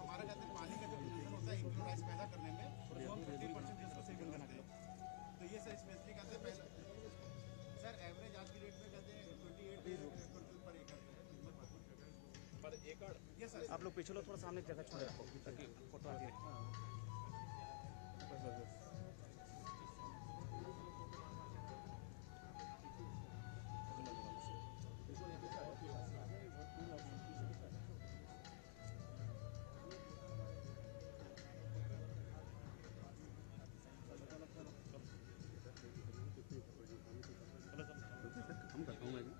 हमारा कहते हैं पानी का जो पोल्यूशन होता है 1 किलो राइस पैदा करने में, तो हम 50% जिसको सेवन बनाते हैं। तो ये सर स्पेशली कहते हैं पहले सर एवरेज आज की डेट में कहते हैं 28 क्विंटल पर एकड़ पर एकड़। ये सर आप लोग पीछे लो, थोड़ा सामने जगह छोड़ रखो ताकि फोटो आती रहे। हम करता हूँ मैं भी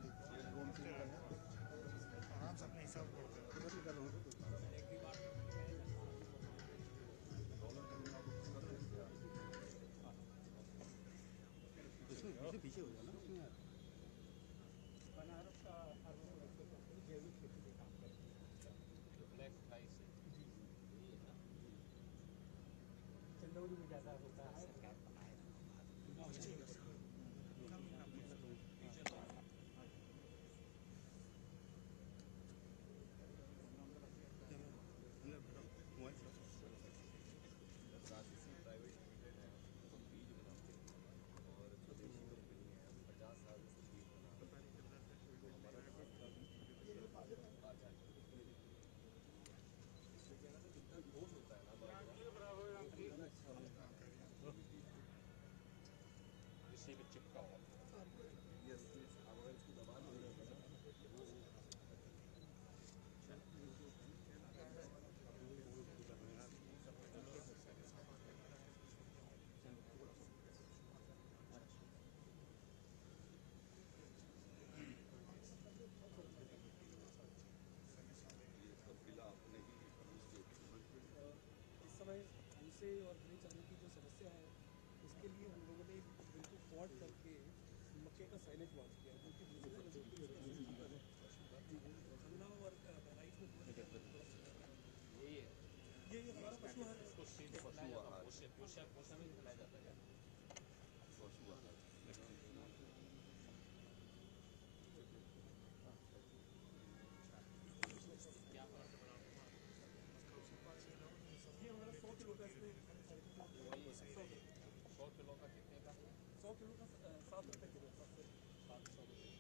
आराम से अपने हिसाब कर रहा हूँ। इसमें पीछे हो जाना उसमें यार। बनारस का जैविक खेती पे काम करते हैं ब्लैक राइस से चंदौली में ज़्यादा होता है। प्राइवेट लिमिटेड है, हम बीज बनाते हैं और स्वदेशी कंपनी है, 50 साल से बीज बनाते हैं। तो हमारा धान का भी आता है। इससे क्या है ना, जितना ठोस होता है ना इसी में चिपका हुआ ये अगर इसको दबा देंगे आपने ही इस समय भूसे और घने चने की जो समस्या है उसके लिए हम लोगों ने बिल्कुल पॉट करके मक्के का साइलेज लॉन्च किया, जो कि गन्ना और राइस में ये हमारा पशु आहार है। पोषण में खिलाया जाता है। पशु आहार क्या ये हमारा 100 किलो का इसमें 100 किलो का कितने का? 100 किलो का 7 रुपये किलो। 700 रुपये।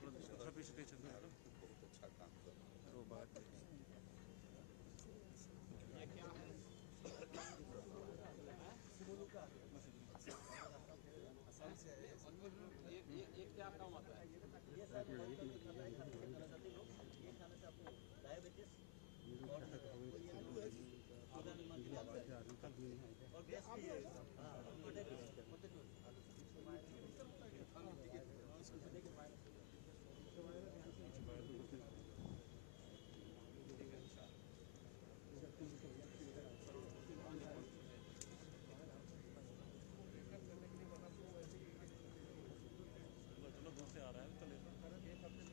चलो थोड़ा पीछे चलते हैं। बहुत अच्छा काम कर रहा है। तो बात ये क्या है? ये क्या काम आता है? ये सर ये खाने से आपको डायबिटीज और और गैस की चलो दूर से आ रहा है तो लेकर आपके सामने रखिए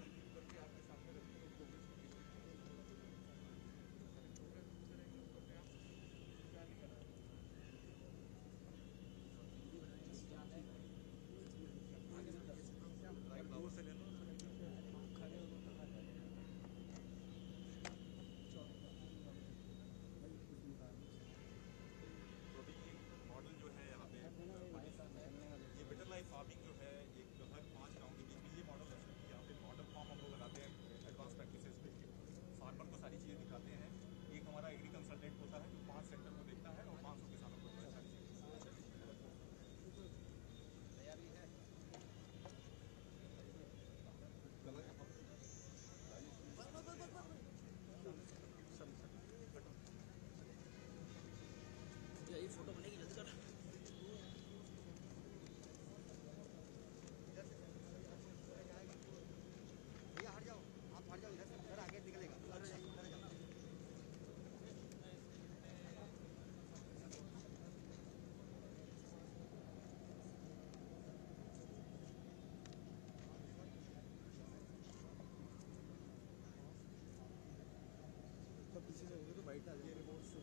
ये रिमोट से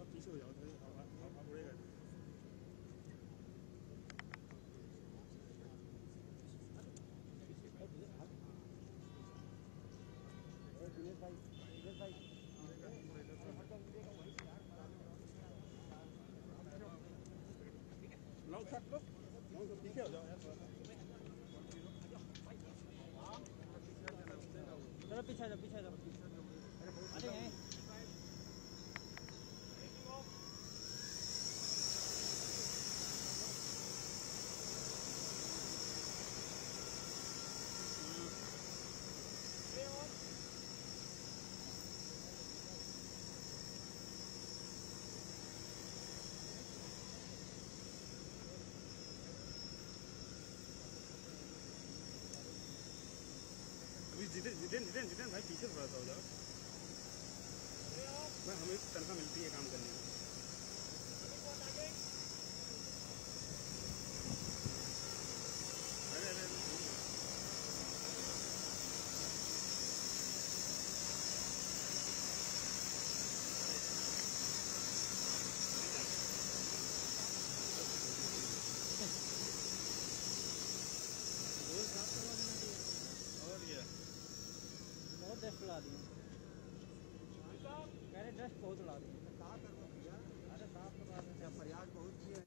अब पीछे हो जाओ थोड़ी, अब उड़ेगा। लॉन्ग शॉट लो, लॉन्ग पीछे हो जाओ यार थोड़ा सा। चलो पीछे आ जाओ, पीछे आ जाओ। अरे यहीं अभी जितेन भाई पीछे थोड़ा सा हो जाओ। भाई हमें तनख्वाह मिलती है काम करने में। अरे अरे और क्या बहुत डस्ट उड़ा दिए। कह रहे डस्ट बहुत उड़ा दिए। अरे साफ करवा दें। फरियाद बहुत की है।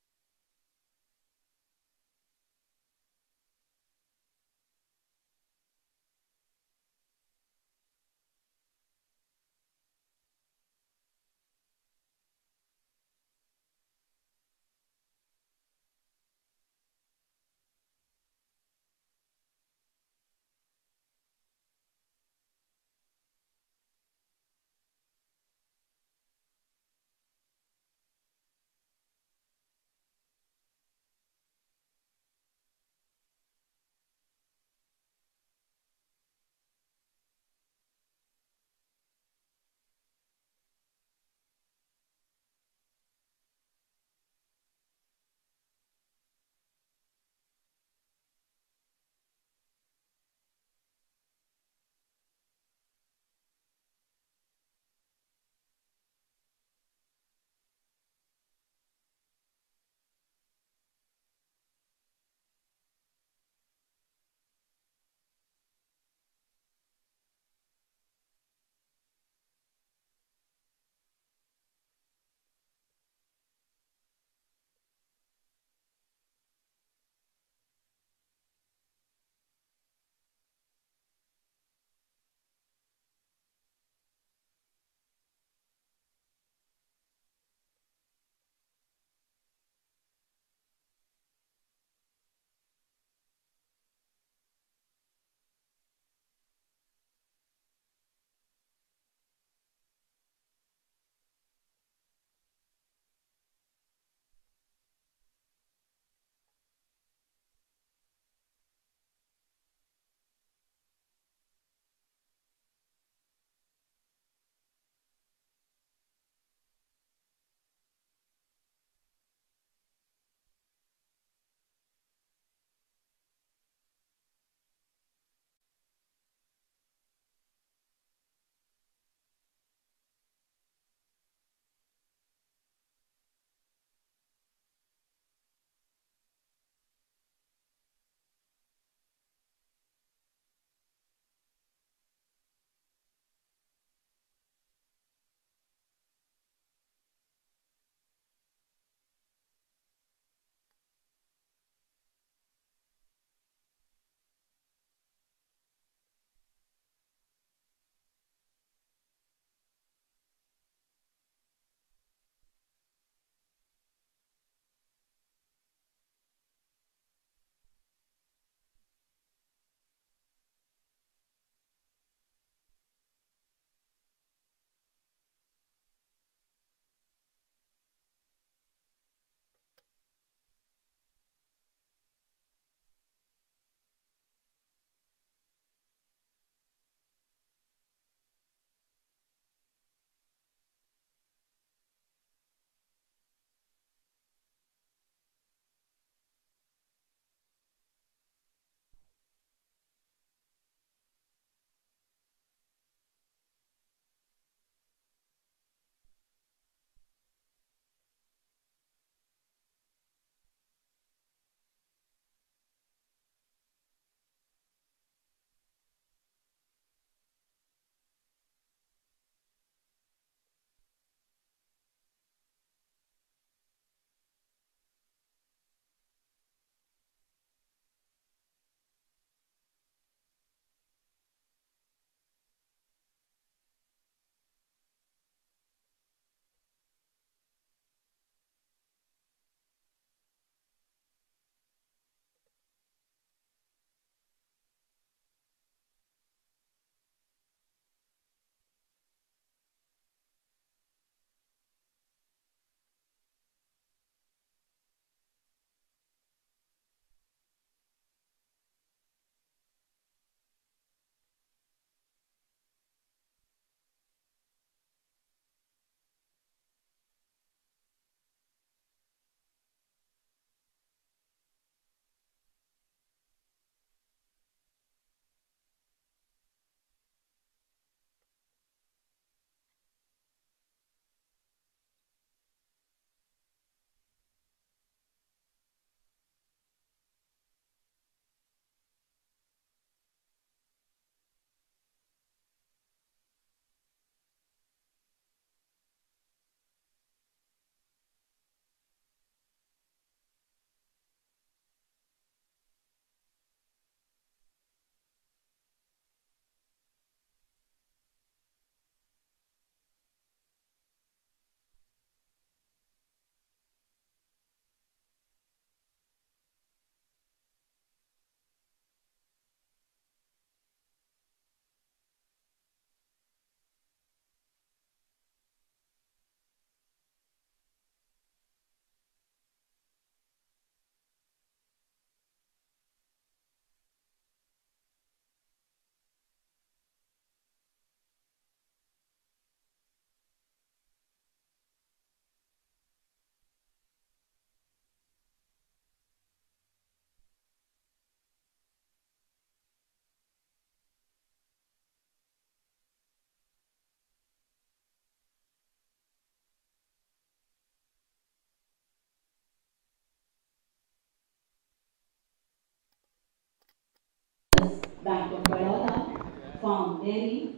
Dairy,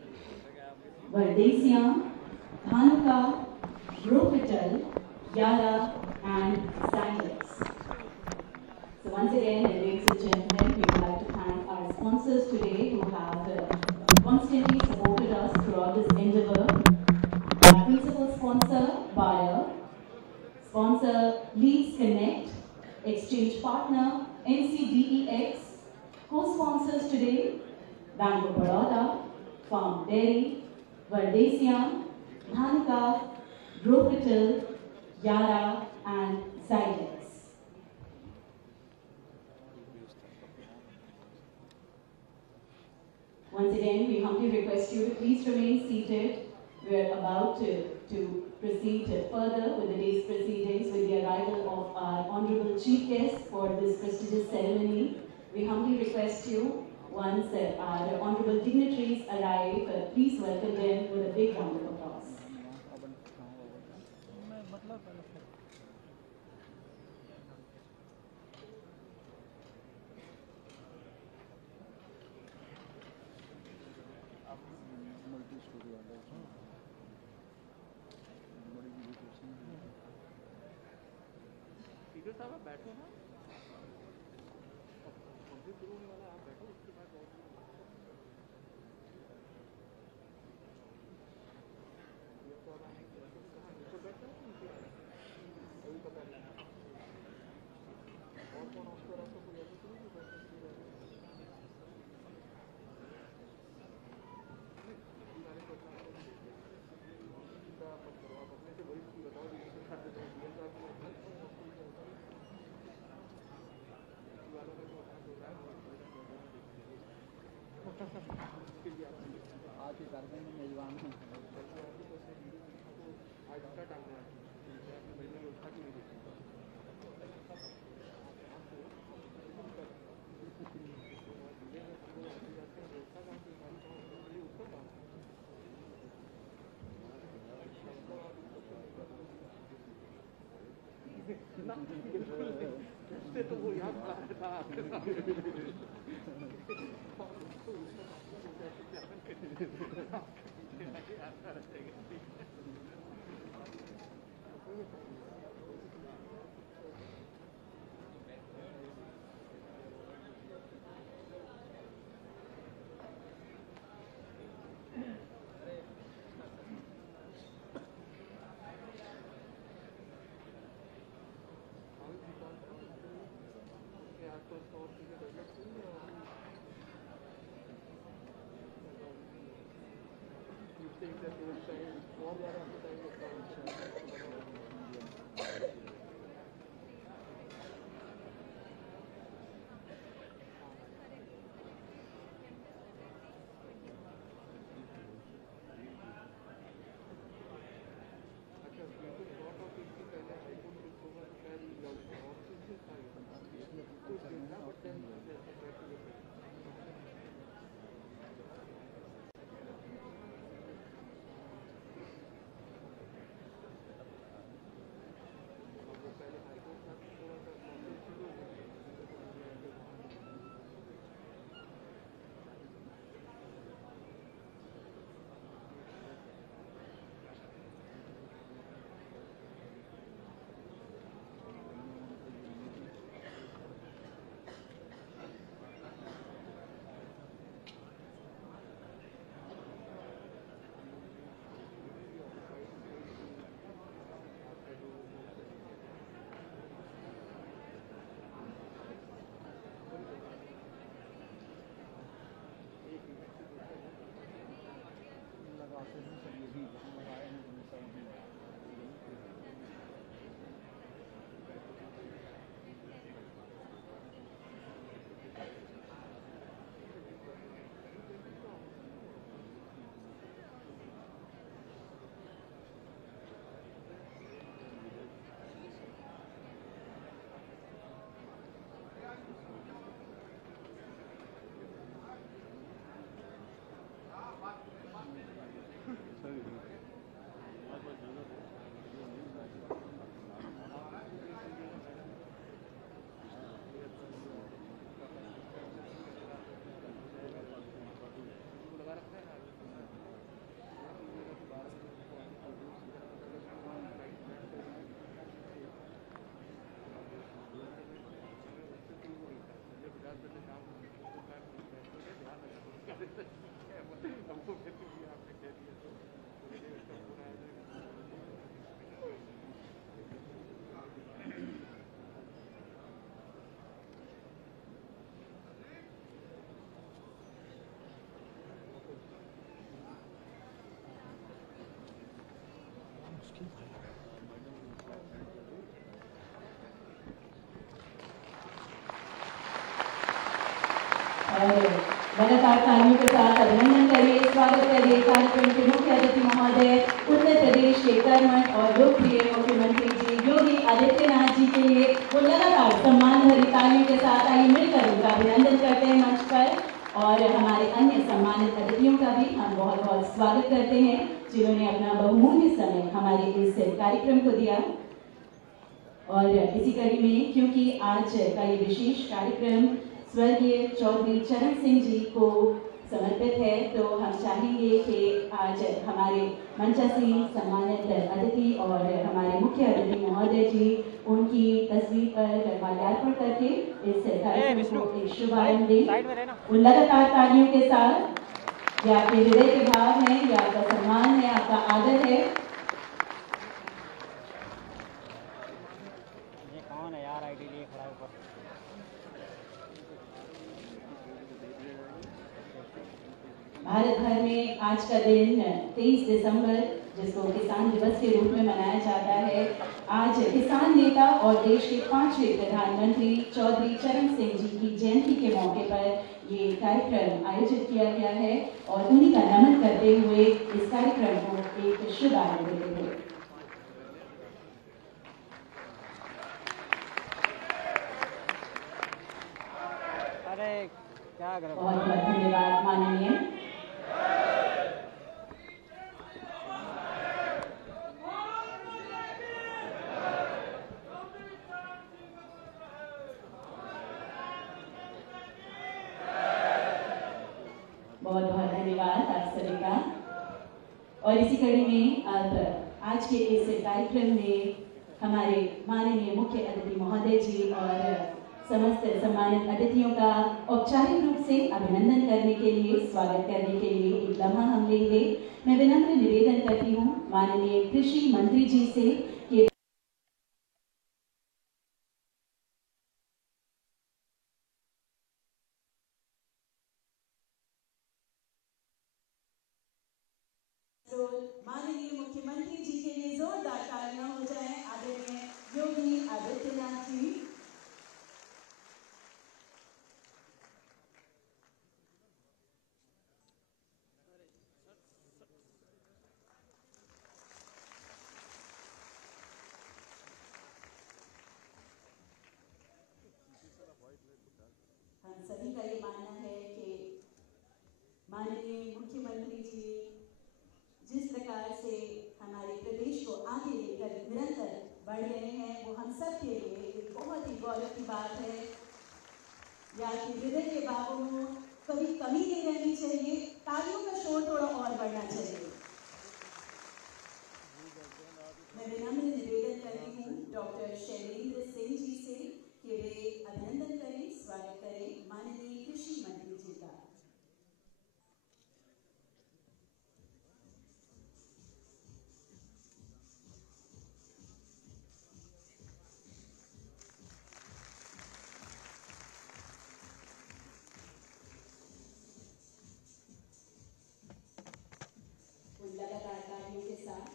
Vardesian, Dhanuka, Gropital, Yara, and Zydex. So once again, ladies and gentlemen, we would like to thank our sponsors today who have constantly supported us throughout this endeavor. Our principal sponsor, Bayer, sponsor Leads Connect, exchange partner NCDEX, co-sponsors today Bank of Baroda, Farm Dairy, Vardesian, Dhanuka, Gropital, Yara, and Zydex. Once again, we humbly request you to please remain seated. We are about to proceed further with the day's proceedings with the arrival of our Honorable Chief Guest for this prestigious ceremony. We humbly request you, once our Honorable dignitaries arrive, please welcome them with a big round of applause. Speaker साहब आप बैठो ना complete शुरू होने वाला है, आप बैठो उसके बाद आज के कार्यक्रम में मेजबान हैं आज का टाइम है मैंने व्यवस्था की नहीं देखी तो वो याद आ रहा था आपके सामने सर और लगातार तालियों के साथ अभिनंदन करिए, स्वागत करिए कार्यक्रम के मुख्य अतिथि महोदय, उत्तर प्रदेश के कर्मठ और लोकप्रिय मुख्यमंत्री जी योगी आदित्यनाथ जी के लिए वो लगातार सम्मान भरी तालियों के साथ आइए मिलकर उनका अभिनंदन करते हैं मंच पर। और हमारे अन्य सम्मानित अतिथियों का भी हम बहुत बहुत स्वागत करते हैं जिन्होंने अपना बहुमूल्य समय हमारे इस कार्यक्रम को दिया। और इसी कड़ी में क्योंकि आज का ये विशेष कार्यक्रम स्वर्गीय चौधरी चरण सिंह जी को समर्पित है, तो हम चाहेंगे कि आज हमारे मंचासीन सम्मानित अतिथि और हमारे मुख्य अतिथि महोदय जी उनकी तस्वीर पर माल्यार्पण करके इस कार्यक्रम को एक शुभारंभ दें। उन लगातार तालियों के साथ, ये आपके हृदय के भाव हैं, ये आपका सम्मान है, आपका आदर है। भारत भर में आज का दिन 23 दिसंबर जिसको किसान दिवस के रूप में मनाया जाता है, आज किसान नेता और देश के 5वें प्रधानमंत्री चौधरी चरण सिंह जी की जयंती के मौके पर ये कार्यक्रम आयोजित किया गया है और उन्हीं का नमन करते हुए इस कार्यक्रम को एक शुभारंभ देते हुए बहुत बहुत धन्यवाद माननीय। बहुत बहुत धन्यवाद आप सभी का। और इसी कड़ी में अब आज के इस कार्यक्रम में हमारे माननीय मुख्य अतिथि महोदय जी और समस्त सम्मानित अतिथियों का औपचारिक रूप से अभिनंदन करने के लिए, स्वागत करने के लिए एक लम्हा हम लेंगे। मैं विनम्र निवेदन करती हूँ माननीय कृषि मंत्री जी से कि माननीय मुख्यमंत्री जी के लिए जोरदार तालियां हो जाएं। आदरणीय योगी आदित्यनाथ जी। हम सभी का ये मानना है कि माननीय मुख्यमंत्री जी जिस प्रकार से हमारे प्रदेश को आगे लेकर निरंतर बढ़ रहे हैं, वो हम सब के लिए एक बहुत ही गौरव की बात है। यार कि हृदय के भावों में कभी कमी नहीं रहनी चाहिए, तालियों का शोर थोड़ा और बढ़ना चाहिए। मैं विनम्र निवेदन करती हूँ डॉक्टर शैलेंद्र सिंह जी से कि वे अभिनंदन करें, स्वागत करें माननीय कृषि मंत्री जी का। लगातार तालियों के साथ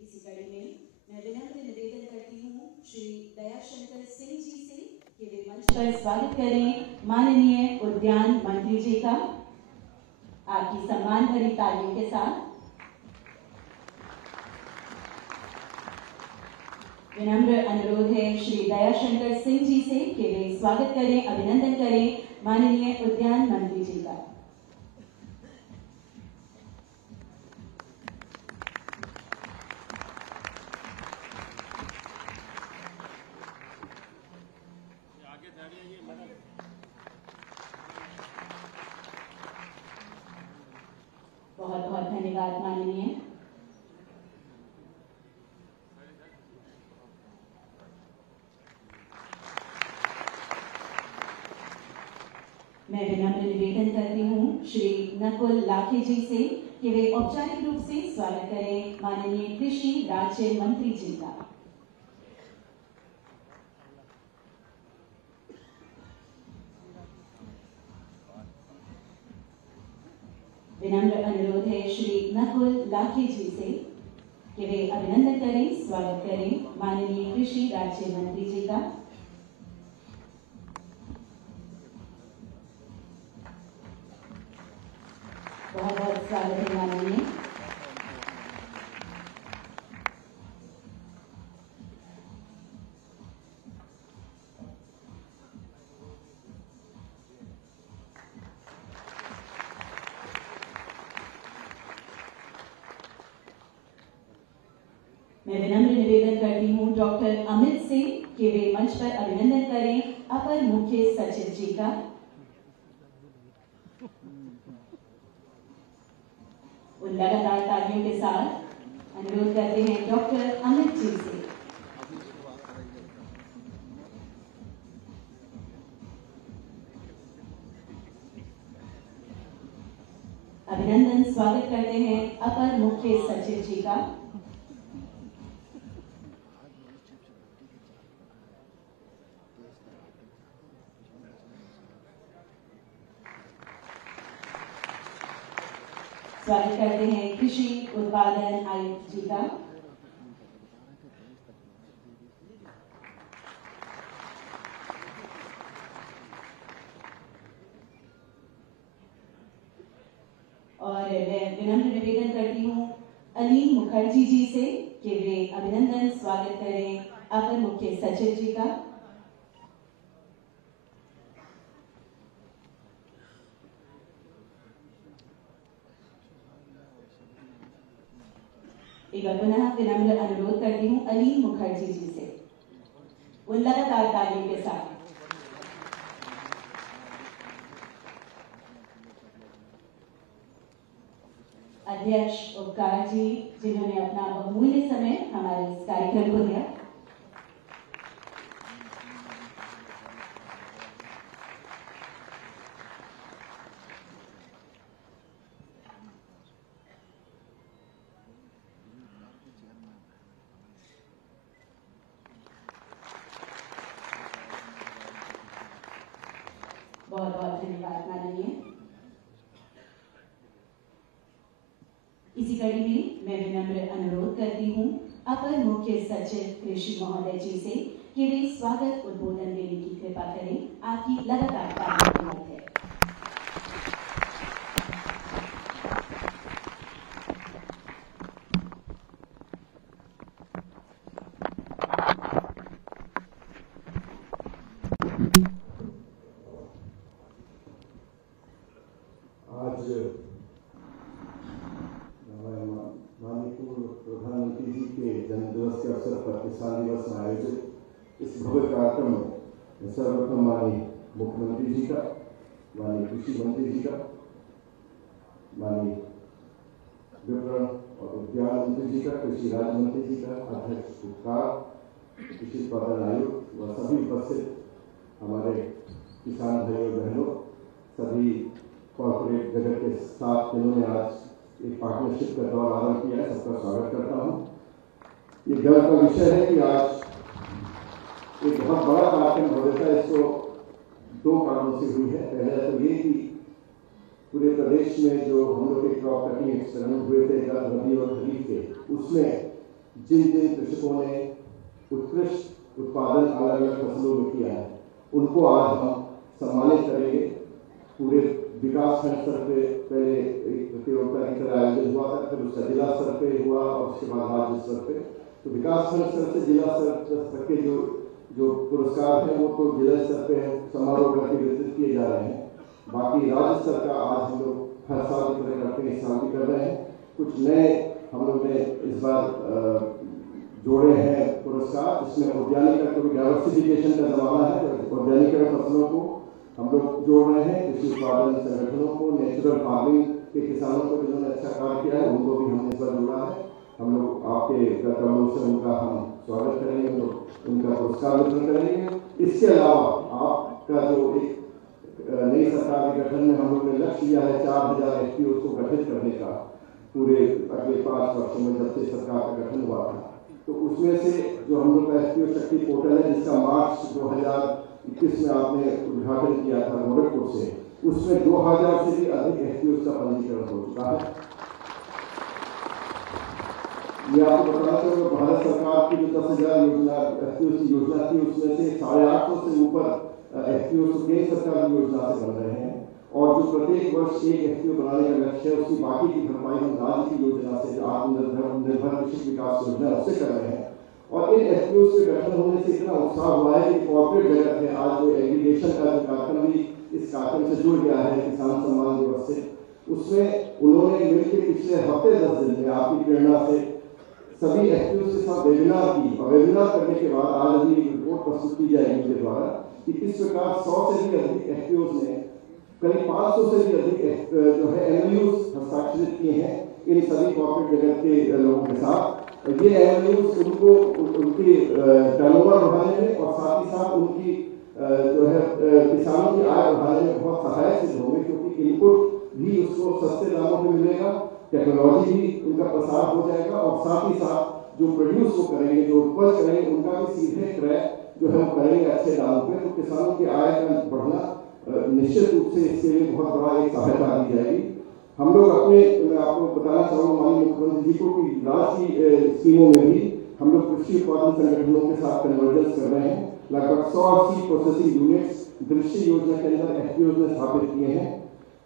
इसी कड़ी में मैं विनम्र निवेदन करती हूँ श्री दयाशंकर सिंह जी से कि वे मंच पर स्वागत करें माननीय उद्यान मंत्री जी का आपकी सम्मान भरी तालियों के साथ। विनम्र अनुरोध है श्री दयाशंकर सिंह जी से कि वे स्वागत करें, अभिनंदन करें माननीय उद्यान मंत्री जी का। बहुत बहुत धन्यवाद माननीय। मैं विनम्र निवेदन करती हूँ श्री नकुल लाखे जी से कि वे औपचारिक रूप से स्वागत करें माननीय कृषि राज्य मंत्री जी का। विनम्र अनुरोध है श्री नकुल लाखे जी से कि वे अभिनंदन करें, स्वागत करें माननीय कृषि राज्य मंत्री जी का। बहुत बहुत स्वागत है माननीय। मैं विनम्र निवेदन करती हूँ डॉक्टर अमित से कि वे मंच पर अभिनंदन करें अपर मुख्य सचिव जी का। उन लगातार तालियों के साथ अनुरोध करते हैं डॉक्टर अमित जी से। अभिनंदन स्वागत करते हैं अपर मुख्य सचिव जी का। स्वागत करते हैं कृषि उत्पादन आयुक्त जी का। और मैं विनम्र निवेदन करती हूँ अलीन मुखर्जी जी से कि वे अभिनंदन स्वागत करें अपर मुख्य सचिव जी का। एक बार पुनः विनम्र अनुरोध करती हूँ अलीन मुखर्जी जी से उन लगातार तालियों के साथ। अध्यक्ष उपकार जी जिन्होंने अपना बहुमूल्य समय हमारे इस कार्यक्रम को दिया। बहुत बहुत धन्यवाद माननीय। इसी कड़ी में मैं विनम्र अनुरोध करती हूँ अपर मुख्य सचिव कृषि महोदय जी से कि वे स्वागत उद्बोधन देने की कृपा करें। आपकी लगातार तारीफ की बात है। प्रधानमंत्री जी के जन्मदिवस के अवसर पर किसान दिवस में आयोजित इस भव्य कार्यक्रम में सर्वप्रथम माननीय मुख्यमंत्री जी का, माननीय कृषि मंत्री जी का, माननीय विपणन और उद्यान मंत्री जी का, कृषि राज्य मंत्री जी का, अध्यक्ष उपकार, कृषि उत्पादन आयुक्त व सभी उपस्थित हमारे किसान भाइयों बहनों, सभी कॉर्पोरेट जगत के साथ जिन्होंने आज एक पार्टनरशिप का दौर आरंभ किया है, सबका स्वागत करता हूँ। ये गर्व का विषय है कि आज एक बहुत बड़ा कार्यक्रम हो रहा है। इसको दो कारणों से हुई है। पहला तो ये कि पूरे प्रदेश में जो हम लोग के क्रॉप कटिंग एक्सपेरिमेंट हुए थे रबी और खरीफ के, उसमें जिन जिन कृषकों ने उत्कृष्ट उत्पादन अलग अलग फसलों में किया है, उनको आज हम सम्मानित करेंगे। पूरे विकास खंड स्तर पे पहले एक प्रतियोगिता की तरह आयोजन हुआ था, फिर उसका जिला स्तर पे हुआ और उसके बाद राज्य स्तर पे। तो विकास खंड स्तर से जिला स्तर तक के जो पुरस्कार हैं वो तो जिला स्तर पे समारोह करके वितरित किए जा रहे हैं। बाकी राज्य स्तर का आज हम लोग हर साल की तरह करते हैं, इस साल भी कर रहे हैं। कुछ नए हम लोग ने इस बार जोड़े हैं पुरस्कार, जिसमें उद्यानिका को भी डाइवर्सिफिकेशन का जमाना है, तो उद्यानिका फसलों को हम लोग जोड़ रहे हैं। कृषि उत्पादन संगठनों को, नेचुरल फार्मिंग के किसानों को जिन्होंने अच्छा कार्य किया है, उनको भी हमने इस बार जोड़ा है। हम लोग आपके कदमों से उनका हम स्वागत करेंगे, उनका पुरस्कार वितरण करेंगे। इसके अलावा आपका जो एक नई सरकार के गठन में हम लोग ने लक्ष्य लिया है 4000 FPO को गठित करने का पूरे अगले 5 वर्षों में, जब से सरकार का गठन हुआ था। तो उसमें से जो हम लोग का FPO शक्ति पोर्टल है, जिसका मार्च 2021 में आपने उद्घाटन किया था गोरखपुर से, उसमें 2000 से भी अधिक FPO का पंजीकरण हो चुका है। ये आपको बताना चाहूँगा, भारत सरकार की जो 10,000 योजना FPO की योजना थी, उसमें से 850 से ऊपर FPO केंद्र सरकार की योजना से बन रहे हैं, और जो प्रत्येक वर्ष एक FPO बनाने का लक्ष्य है, उसकी बाकी की भरपाई हम राज्य की योजना से, जो आत्मनिर्भर कृषि विकास योजना है, उससे कर रहे हैं। और इन FPO के गठन होने से इतना उत्साह हुआ है कि कॉर्पोरेट जगत है आज जो एग्रीगेशन का जो कार्यक्रम भी इस कार्यक्रम से जुड़ गया है किसान सम्मान दिवस से, उसमें उन्होंने मिलकर पिछले हफ्ते 10 दिन में आपकी प्रेरणा से सभी FPO के साथ वेबिनार की, और वेबिनार करने के बाद आज अभी रिपोर्ट प्रस्तुत की जाएगी उनके द्वारा कि किस प्रकार 100 से भी अधिक FPO ने करीब 500 से भी अधिक जो है MOUs हस्ताक्षरित किए हैं इन सभी कॉर्पोरेट जगत के लोगों के साथ। ये MOUs उनको उनकी टर्नओवर बढ़ाने में और साथ ही साथ उनकी जो है किसानों की आय बढ़ाने में बहुत सहायक सिद्ध होंगे, क्योंकि इनपुट भी उसको सस्ते दामों में मिलेगा, टेक्नोलॉजी भी उनका प्रसार हो जाएगा, और साथ ही साथ जो प्रोड्यूस वो करेंगे, जो उपज करेंगे, उनका भी सीधे क्रय जो है वो करेंगे अच्छे दामों पे, तो किसानों की आय का बढ़ना निश्चित रूप से इसके लिए बहुत बड़ा एक सहायता दी जाएगी। हम लोग अपने, मैं आपको बताना चाहूँगा माननीय मुख्यमंत्री जी को कि राज्य की स्कीमों में भी हम लोग कृषि उत्पादन संगठनों के साथ कन्वर्जेंस कर रहे हैं। लगभग 180 प्रोसेसिंग यूनिट्स दृष्टि योजना के अंदर FPO ने स्थापित किए हैं।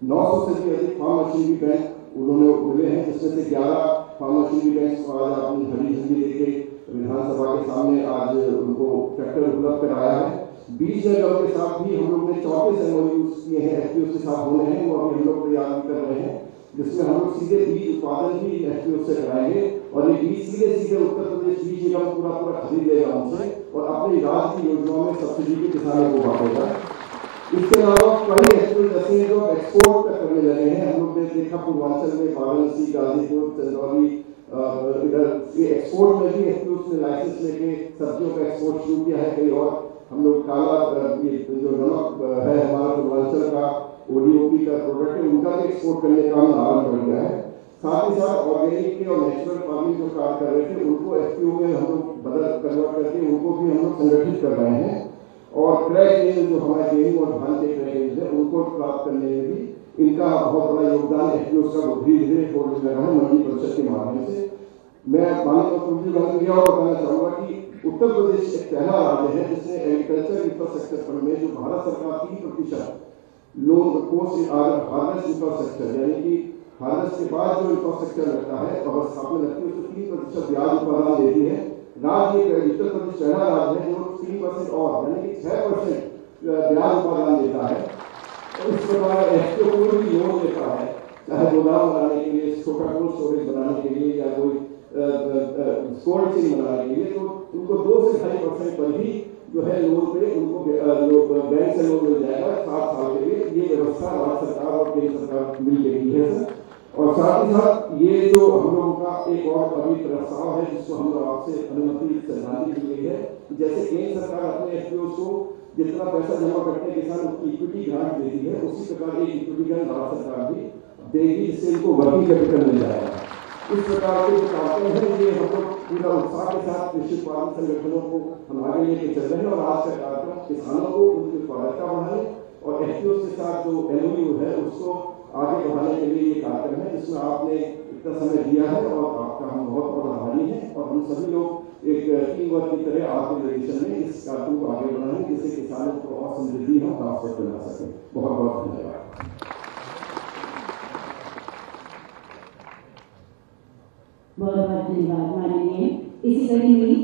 900 से भी अधिक फार्म मशीनरी बैंक उन्होंने मिले हैं, जिसमें से 11 फार्म मशीनरी बैंक को आज आपने हरी झंडी देके विधानसभा के सामने आज उनको ट्रैक्टर उपलब्ध कराया है। 20 नगर के साथ भी हम लोग ने 34 MOUs किए हैं, FPO के साथ होने हैं, वो अभी हम लोग तैयार कर रहे हैं, जिसमें हम लोग सीधे बीज उत्पादन भी FPO से कराएंगे, और ये बीज सीधे उत्तर प्रदेश बीज निगम पूरा खरीद लेगा उनसे और अपनी राज्य की योजनाओं में सब्सिडी के किसानों को बांटेगा। इसके अलावा कई FPO जैसे जो एक्सपोर्ट करने लगे हैं, हम लोग ने देखा पूर्वांचल में वाराणसी, गाजीपुर, चंदौली, इधर ये एक्सपोर्ट में भी FPO ने लाइसेंस लेके सब्जियों का एक्सपोर्ट शुरू किया है। कई और हम लोग काला जो नमक है हमारा पूर्वांचल का ODOP का प्रोडक्ट है, उनका भी एक्सपोर्ट करने का आरंभ कर दिया है। साथ ही साथ ऑर्गेनिक के और नेचुरल फार्मिंग जो कार्य कर रहे थे, उनको FPO में हम लोग कन्वर्ट करके उनको भी हम लोग संगठित कर रहे हैं, और क्रय केंद्र जो हमारे गेहूं और धान के क्रय केंद्र है उनको प्राप्त करने में भी इनका बहुत बड़ा योगदान FPO का धीरे धीरे हो रहा है मंडी परिषद के माध्यम से। मैं माननीय मुख्यमंत्री और बताना चाहूँगा कि उत्तर प्रदेश एक पहला राज्य है जिसने एग्रीकल्चर इंफ्रास्ट्रक्चर फंड में जो भारत सरकार 3% लोन पोस्ट हार्वेस्ट इंफ्रास्ट्रक्चर, यानी कि हार्वेस्ट के बाद जो इंफ्रास्ट्रक्चर लगता है और स्थापना लगती है उसको 3% ब्याज उपदान देती है। राज्य उत्तर प्रदेश पहला राज्य है जो 3% और यानी कि 6% ब्याज उपदान देता है। और इस प्रकार FPO कोई भी लोन देता है, चाहे गोदाम बनाने के लिए, छोटा कोल्ड स्टोरेज बनाने के लिए या कोई कोल्ड चेन बनाने के लिए, तो उनको 2 से 2.5% पर ही जो है लोन पे उनको बैंक से लोन मिल जाएगा 7 साल के लिए। ये व्यवस्था राज्य सरकार और केंद्र सरकार मिलकर की है सर। और साथ ही साथ ये जो हम लोगों का एक और अभी प्रस्ताव है जिसको हम लोग आपसे अनुमति सैद्धांतिक दी गई है, जैसे केंद्र सरकार अपने FPO को जितना पैसा जमा करते हैं किसान उसकी इक्विटी ग्रांट देती है, उसी प्रकार एक इक्विटी ग्रांट राज्य सरकार भी देगी, जिससे इनको वर्किंग कैपिटल मिल जाएगा। इस प्रकार के जो कार्यक्रम है ये हम लोग पूरा उत्साह के साथ कृषि उत्पादन संगठनों को हम आगे लेके चल रहे हैं, और आज का कार्यक्रम किसानों को उनकी उत्पादकता बढ़ाने और FPO के साथ जो MOU है उसको आगे बढ़ाने के लिए ये कार्यक्रम है, जिसमें आपने इतना समय दिया है और आपका हम बहुत आभारी हैं। और हम सभी लोग एक टीम वर्क की तरह आपके निर्देशन में इस कार्यक्रम को आगे बढ़ाएंगे, जिससे किसानों को और समृद्धि हम प्राप्त बना सकें। बहुत बहुत धन्यवाद। बहुत बहुत धन्यवाद माननीय। इसी कड़ी में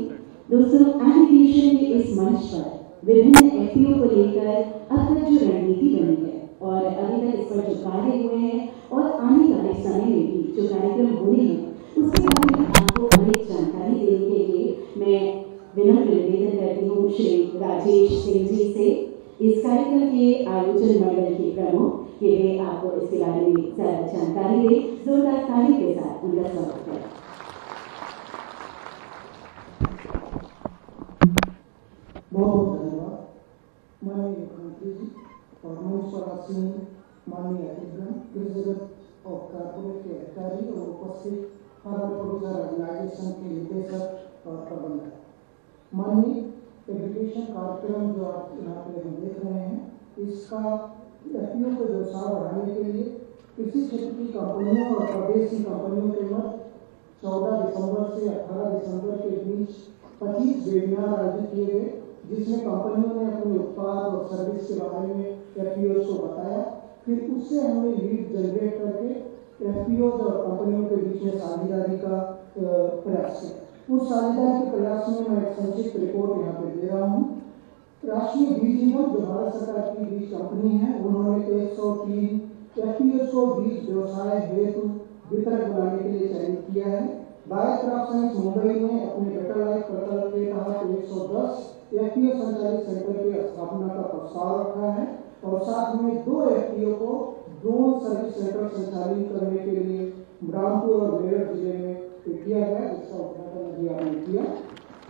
दोस्तों एग्रीगेशन के इस मंच पर विभिन्न FPO को लेकर अब तक जो रणनीति बनी है और अभी तक इस पर जो कार्य हुए हैं और आने वाले समय में भी जो कार्यक्रम होने हैं उसके बारे में आपको अधिक जानकारी देने के लिए मैं विनम्र निवेदन करती हूँ श्री राजेश सिंह जी से, इस कार्यक्रम के आयोजन मंडल के प्रमुख, कि वे आपको इसके बारे में ज्यादा जानकारी दें। जोरदार ताली के साथ उनका स्वागत करें। बहुत धन्यवाद माननीय मुख्यमंत्री जी और मंच पर आसीन माननीय अतिथिगण, कृषि जगत और कॉर्पोरेट के अधिकारी और उपस्थित हमारे प्रोड्यूसर ऑर्गेनाइजेशन के निदेशक और प्रबंधक। माननीय एजुकेशन कार्यक्रम जो आप यहाँ पे हम देख रहे हैं, इसका FPO को व्यवसाय बढ़ाने के लिए कृषि क्षेत्र की कंपनियों और प्रदेश की कंपनियों के मध्य 14 दिसंबर से 18 दिसंबर के बीच 25 वेबिनार आयोजित किए गए, जिसमें कंपनियों ने अपने उत्पाद और सर्विस के बारे में एफपीओ को बताया। फिर उससे हमने लीड जनरेट करके एफपीओ और कंपनियों के बीच में साझेदारी का प्रयास किया। उस साझेदारी के प्रयास में मैं एक संक्षिप्त रिपोर्ट यहाँ पे दे रहा हूँ। राष्ट्रीय बीज निगम, जो भारत सरकार की बीज कंपनी है, उन्होंने 103 एफपीओ को बीज व्यवसाय हेतु वितरक बनाने के लिए चयनित किया है। बायोक्रॉप साइंस मुंबई ने अपने बेटर लाइफ प्रकल्प के तहत 110 एफपीओ संचालित सेंटर की स्थापना का प्रस्ताव रखा है और साथ में 2 एफपीओ को ड्रोन सर्विस सेंटर संचालित करने के लिए रामपुर और मेरठ जिले में किया गया, जिसका उद्घाटन अभी आपने किया।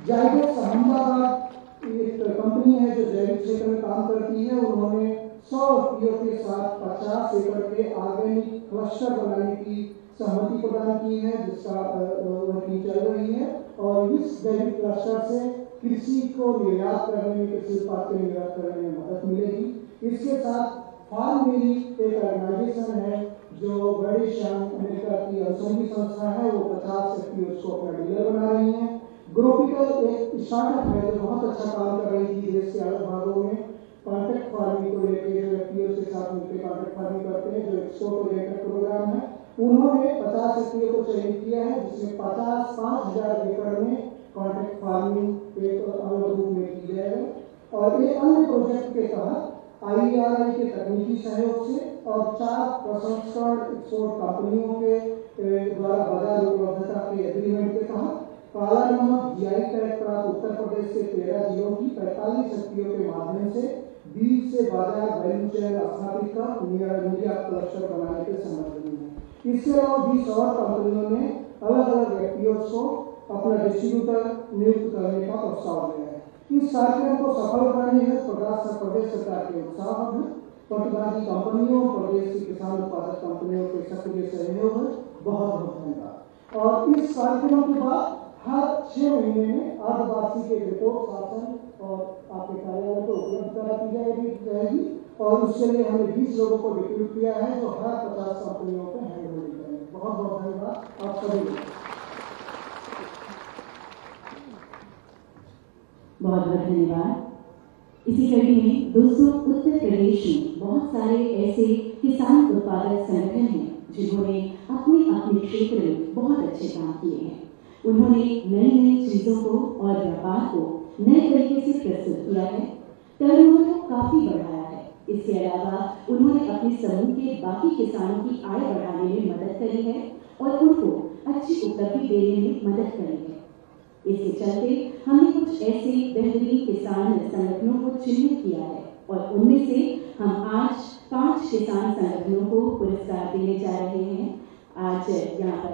जायडेक्स अहमदाबाद एक कंपनी है जो जैविक क्षेत्र में काम करती है। उन्होंने 100 एफपीओ के साथ 50 एकड़ के ऑर्गेनिक क्लस्टर बनाने की सहमति प्रदान की है, जिसका वर्किंग चल रही है। और इस जैविक क्लस्टर से कृषि को निर्यात करने में, कृषि उत्पाद के निर्यात करने में मदद मिलेगी। इसके साथ फार्म मेरी एक ऑर्गेनाइजेशन है जो बड़े श्याम अमेरिका की अनुसंधान संस्था है, वो 50 एफपीओ को अपना डीलर बना रही है। ग्रोपिकल एक स्टार्टअप है जो बहुत अच्छा काम कर रही थी देश के अलग भागों में कॉन्ट्रैक्ट फार्मिंग को लेकर, जो एफपीओ के साथ मिलकर कॉन्ट्रैक्ट फार्मिंग करते हैं, जो एक्सपोर्ट ओरिएंटेड प्रोग्राम है। उन्होंने 50 एफपीओ को चयनित किया है, जिसमें 5,000 एकड़ में कॉन्ट्रैक्ट फार्मिंग एक अलग रूप में की जाएगी। और एक अन्य प्रोजेक्ट के तहत IERI के तकनीकी सहयोग से और 4 प्रसंस्करण एक्सपोर्ट कंपनियों के द्वारा बाजार उपलब्धता के एग्रीमेंट के तहत काला नमक जीआई टैग प्राप्त उत्तर प्रदेश के 13 जिलों की 45 एफपीओ के माध्यम से बीज से बाजार वैल्यू चेन स्थापित कर निर्यात क्लस्टर बनाने के संबंध में है। इसके अलावा 20 और कंपनियों ने अलग अलग एफपीओ को अपना डिस्ट्रीब्यूटर नियुक्त करने का प्रस्ताव दिया है। इस कार्यक्रम को सफल बनाने में प्रदेश सरकार के उत्साह है, प्रतिभागी कंपनियों, प्रदेश की किसान उत्पादक कंपनियों के सक्रिय सहयोग है। बहुत बहुत धन्यवाद। और इस कार्यक्रम के बाद हर 6 महीने में अर्धवार्षिक एक रिपोर्ट शासन और आपके कार्यालय को उपलब्ध कराती जाएगी और उसके लिए हमने 20 लोगों को रिक्रूट किया है जो हर 50 कंपनियों को हैंड होल्डिंग करेंगे। बहुत बहुत धन्यवाद आप सभी को। बहुत बहुत धन्यवाद। इसी कड़ी में दोस्तों, उत्तर प्रदेश में बहुत सारे ऐसे किसान उत्पादक संगठन हैं जिन्होंने अपने अपने क्षेत्र में बहुत अच्छे काम किए हैं। उन्होंने नई नई चीज़ों को और व्यापार को नए तरीके से प्रस्तुत किया है, टर्नओवर को काफ़ी बढ़ाया है। इसके अलावा उन्होंने अपने समूह के बाकी किसानों की आय बढ़ाने में मदद करी है और उनको अच्छी उपलब्धि देने में मदद करी है। इसके चलते हमने कुछ ऐसे बेहतरीन किसान संगठनों को चिन्हित किया है और उनमें से हम आज 5 किसान संगठनों को पुरस्कार देने जा रहे हैं। आज यहाँ पर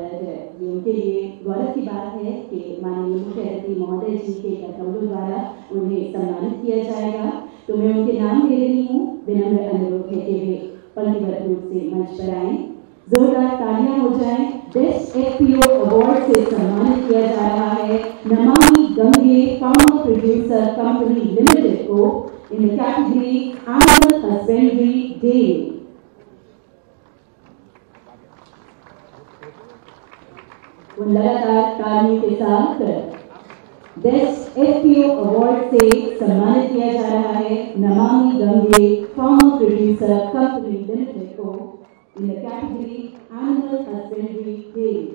ये उनके लिए गौरव की बात है कि माननीय मुख्य अतिथि महोदय जी के कमलों द्वारा उन्हें सम्मानित किया जाएगा। तो मैं उनके नाम ले रही हूँ। विनम्र अनुरोध है कि वे पंक्तिबद्ध रूप से मंच पर आएं। जोरदार तालियां हो जाएं। बेस्ट एफपीओ अवार्ड से सम्मानित किया जा रहा है Namami Gange farmer producer company limited को in the category animal husbandry dairy. उन लगातार तालियों के साथ बेस्ट एफपीओ अवार्ड से सम्मानित किया जा रहा है Namami Gange farmer producer company limited को in the category animal husbandry dairy.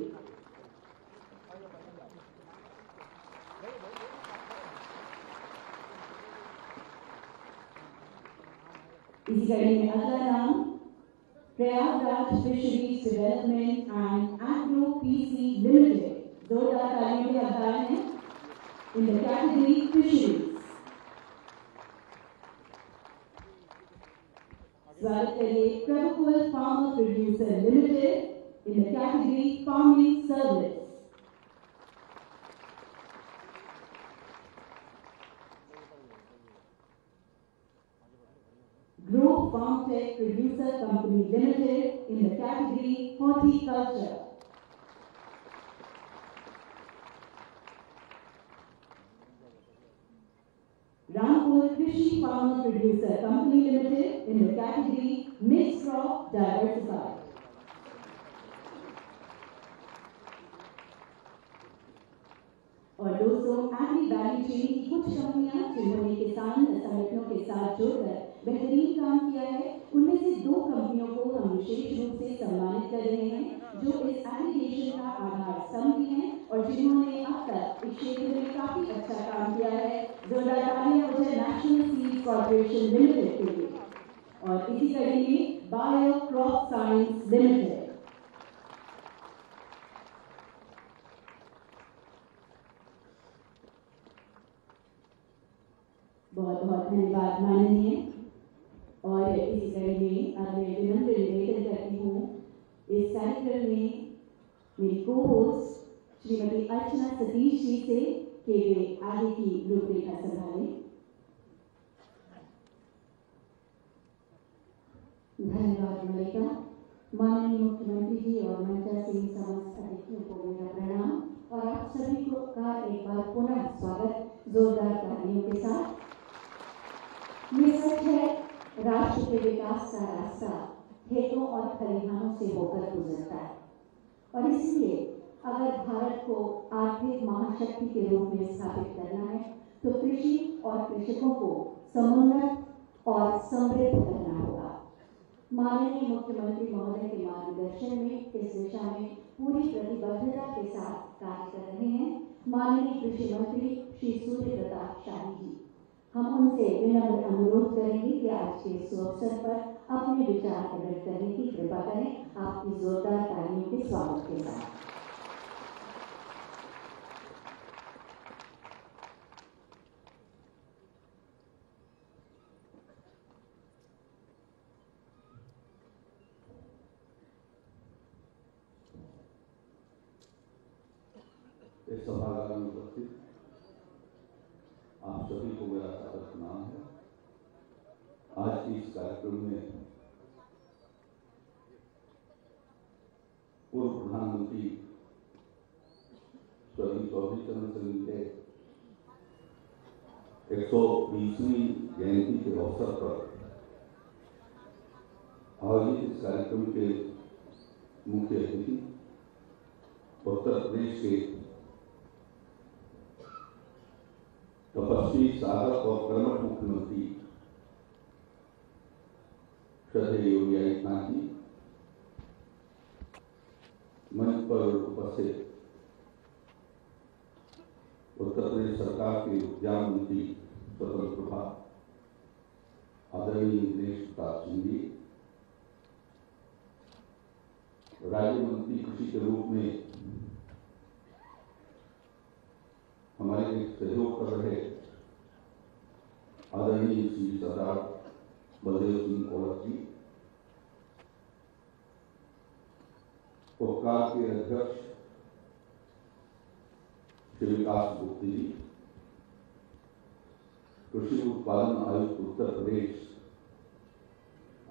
इसी कड़ी में अगला नाम Prayagraj fisheries development and agro PC limited. जोरदार तालियों के हकदार हैं इन द कैटेगरी फिशरीज। स्वागत करिए Prabhukul farmer producer limited in the category farming service. Grow Farm Tech Producer Company Limited in the category Horticulture. Rampur Krishi Farmer Producer Company Limited in the category Horticulture. Rampur Krishi Farmer Producer Company Limited in the category Horticulture. Rampur Krishi Farmer Producer Company Limited in the category Horticulture. Rampur Krishi Farmer Producer Company Limited in the category Mixed Crop Diversified. और दोस्तों, agree value chain की कुछ कंपनियां जिन्होंने किसान संगठनों के साथ जुड़कर बेहतरीन काम किया है, उनमें से 2 कंपनियों को हम विशेष रूप से सम्मानित कर रहे हैं, जो इस एग्रीगेशन का आधार स्तंभ भी हैं और जिन्होंने अब तक इस क्षेत्र में काफी अच्छा काम किया है। जोरदार तालियां हो जाए नेशनल सीड कॉर्पोरेशन लिमिटेड के लिए। और इसी कड़ी में बायो क्रॉप साइंस लिमिटेड। बहुत बहुत धन्यवाद माननीय। और इसी कड़ी में अब मैं विनम्र निवेदन करती हूँ इस कार्यक्रम में मेरी को होस्ट श्रीमती अर्चना सतीश जी से कि वे आगे की रूपरेखा संभालें। धन्यवाद मलिका। माननीय मुख्यमंत्री जी और मंचासीन समस्त अतिथियों को मेरा प्रणाम और आप सभी को का एक बार पुनः स्वागत जोरदार तालियों के साथ। ये सच है, राष्ट्र के विकास का रास्ता खेतों और खलिहानों से होकर गुजरता है और इसलिए अगर भारत को आर्थिक महाशक्ति के रूप में स्थापित करना है तो कृषि और कृषकों को समुन्नत और समृद्ध करना होगा। माननीय मुख्यमंत्री महोदय के मार्गदर्शन में इस दिशा में पूरी प्रतिबद्धता के साथ कार्य कर रहे हैं माननीय कृषि मंत्री श्री सूर्य प्रताप शाही जी। हम उनसे विनम्र अनुरोध करेंगे कि आज के इस अवसर पर अपने विचार प्रकट करने की कृपा करें। आपकी जोरदार तालियों के स्वागत के साथ। इस सभागार में उपस्थित आप सभी को मेरा सादर प्रणाम है। आज के इस कार्यक्रम में पूर्व प्रधानमंत्री स्वर्गीय चौधरी चरण सिंह के 120वीं जयंती के अवसर पर आयोजित इस कार्यक्रम के मुख्य अतिथि उत्तर प्रदेश के तपस्वी, साधक और कर्मठ मुख्यमंत्री श्रद्धेय योगी आदित्यनाथ जी, मंच पर उपस्थित उत्तर प्रदेश सरकार के उद्यान मंत्री स्वतंत्र प्रभार आदरणीय दिनेश प्रताप सिंह जी, राज्य मंत्री कृषि के रूप में हमारे लिए सहयोग कर रहे आदरणीय श्री सरदार बलदेव सिंह कौलख जी, उपकार के अध्यक्ष श्री विकास गुप्ता जी, कृषि उत्पादन आयुक्त उत्तर प्रदेश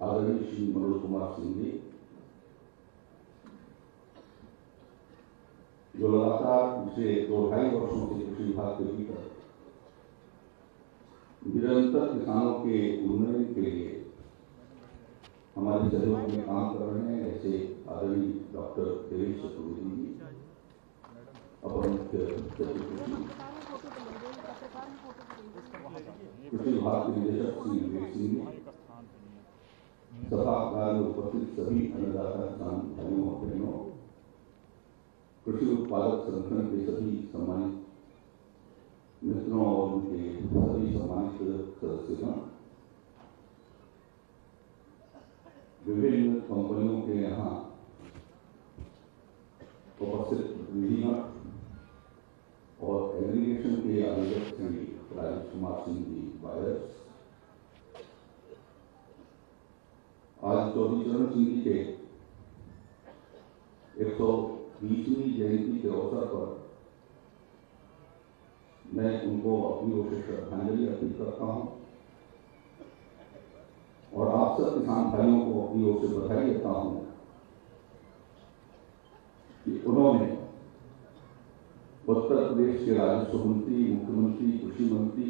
आदरणीय श्री मनोज कुमार सिंह जी, जो लगातार पिछले 2-2.5 वर्षों से कृषि विभाग के भीतर निरंतर किसानों के उन्नयन के लिए हमारे सहयोग में काम कर रहे हैं, ऐसे आदरणीय डॉक्टर देवेश चतुर्वेदी जी, अपर मुख्य सचिव कृषि विभाग के निदेशक श्री विवेक सिंह जी, सभागार में उपस्थित सभी अन्नदाता किसान भाइयों और बहनों, कृषि उत्पादक संगठन के सभी सम्मानित मित्रों और उनके सभी सम्मानित सदस्यों, विभिन्न कंपनियों के यहाँ उपस्थित प्रतिनिधिगण और एग्रीगेशन के आयोजक श्री राजेश कुमार सिंह जी वायरस, आज चौधरी चरण सिंह जी के 120वीं जयंती के अवसर पर मैं उनको अपनी ओर से श्रद्धांजलि अर्पित करता हूं और आप सब किसान भाइयों को अपनी ओर से बधाई देता हूं कि उन्होंने उत्तर प्रदेश के राजस्व मंत्री, मुख्यमंत्री, कृषि मंत्री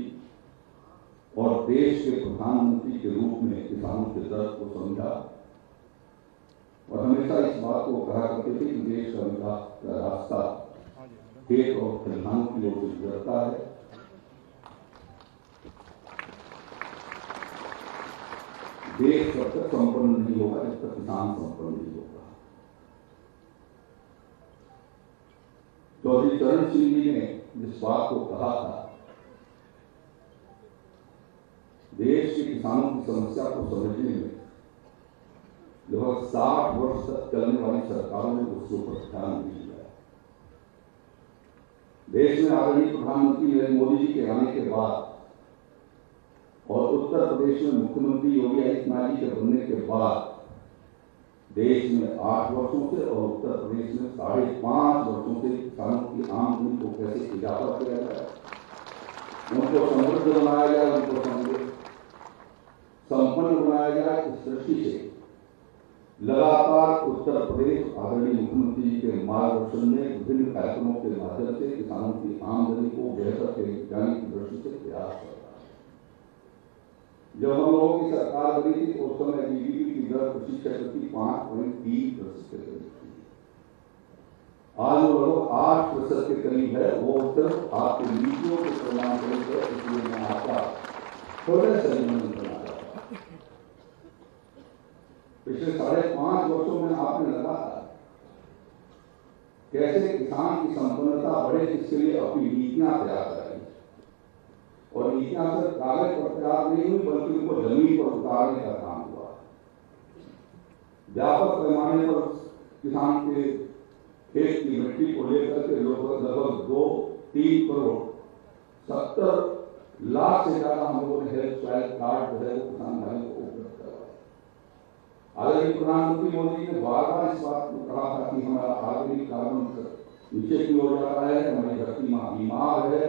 और देश के प्रधानमंत्री के रूप में किसानों के दर्द को समझा और हमेशा इस बात को कहा करते थे कि देश का विकास का रास्ता खेत और खलिहानों की ओर से गुजरता है। देश तब तक संपन्न नहीं होगा जब तक किसान संपन्न नहीं होगा। चौधरी चरण सिंह जी ने जिस बात को कहा था, देश के किसानों की समस्या को समझने में लगभग 60 वर्ष तक चलने वाली सरकारों ने उसके ऊपर ध्यान नहीं दिया। देश में आदरणीय प्रधानमंत्री नरेंद्र मोदी जी के आने के बाद और उत्तर प्रदेश में मुख्यमंत्री योगी आदित्यनाथ जी के बनने के बाद देश में 8 वर्षों से और उत्तर प्रदेश में 5.5 वर्षों से किसानों की आमदनी को कैसे इजाफा किया जाए, उनको समृद्ध बनाया जाए, उनको संपन्न बनाया जाए, इस दृष्टि से लगातार उत्तर प्रदेश आदरणीय मुख्यमंत्री जी के मार्गदर्शन में विभिन्न कार्यक्रमों के माध्यम से किसानों की आमदनी को बेहतर जाने की दृष्टि से प्रयास कर रहा है। जब हम लोगों की सरकार बनी थी उस समय जीडीपी की दर कृषि क्षेत्र की 5.3% के करीब थी। आज वो लगभग 8% के करीब है। वो सिर्फ आपके नीतियों के परिणाम करेंगे, इसलिए मैं आपका थोड़े से अभिनंदन करना चाहता हूं। पिछले 5.5 वर्षों में आपने लगातार कैसे किसान की संपन्नता बढ़े, इसके लिए अपनी नीतियां तैयार कराई और नीतियां सिर्फ कागज पर तैयार नहीं हुई बल्कि उनको जमीन पर उतारने का काम हुआ। व्यापक पैमाने पर किसान के खेत की मिट्टी को लेकर के लगभग 2-3 करोड़ 70 लाख से ज्यादा हम लोगों ने हेल्थ सॉइल कार्ड जो है वो किसान भाइयों को उपलब्ध करवाया। आदरणीय प्रधानमंत्री मोदी ने बार-बार इस बात को कहा था कि हमारा आर्गेनिक कार्बन नीचे की ओर जा रहा है, हमारी धरती मां बीमार है,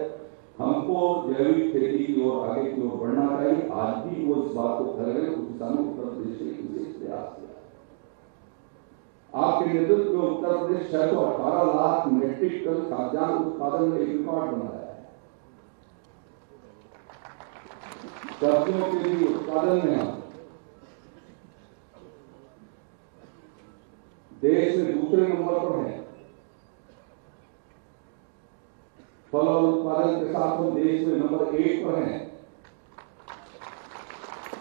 हमको जैविक खेती की ओर आगे की ओर बढ़ना चाहिए। आज भी वो इस बात को कर रहे हैं। किसानों उत्तर प्रदेश ने विशेष प्रयास किया। आपके नेतृत्व में उत्तर प्रदेश 618 लाख मेट्रिक टन खाद्यान्न उत्पादन में एक रिकॉर्ड बनाया है। सब्जियों के लिए उत्पादन में हम देश में दूसरे नंबर पर हैं। फल और उत्पादन के साथ हम देश में नंबर 1 पर हैं।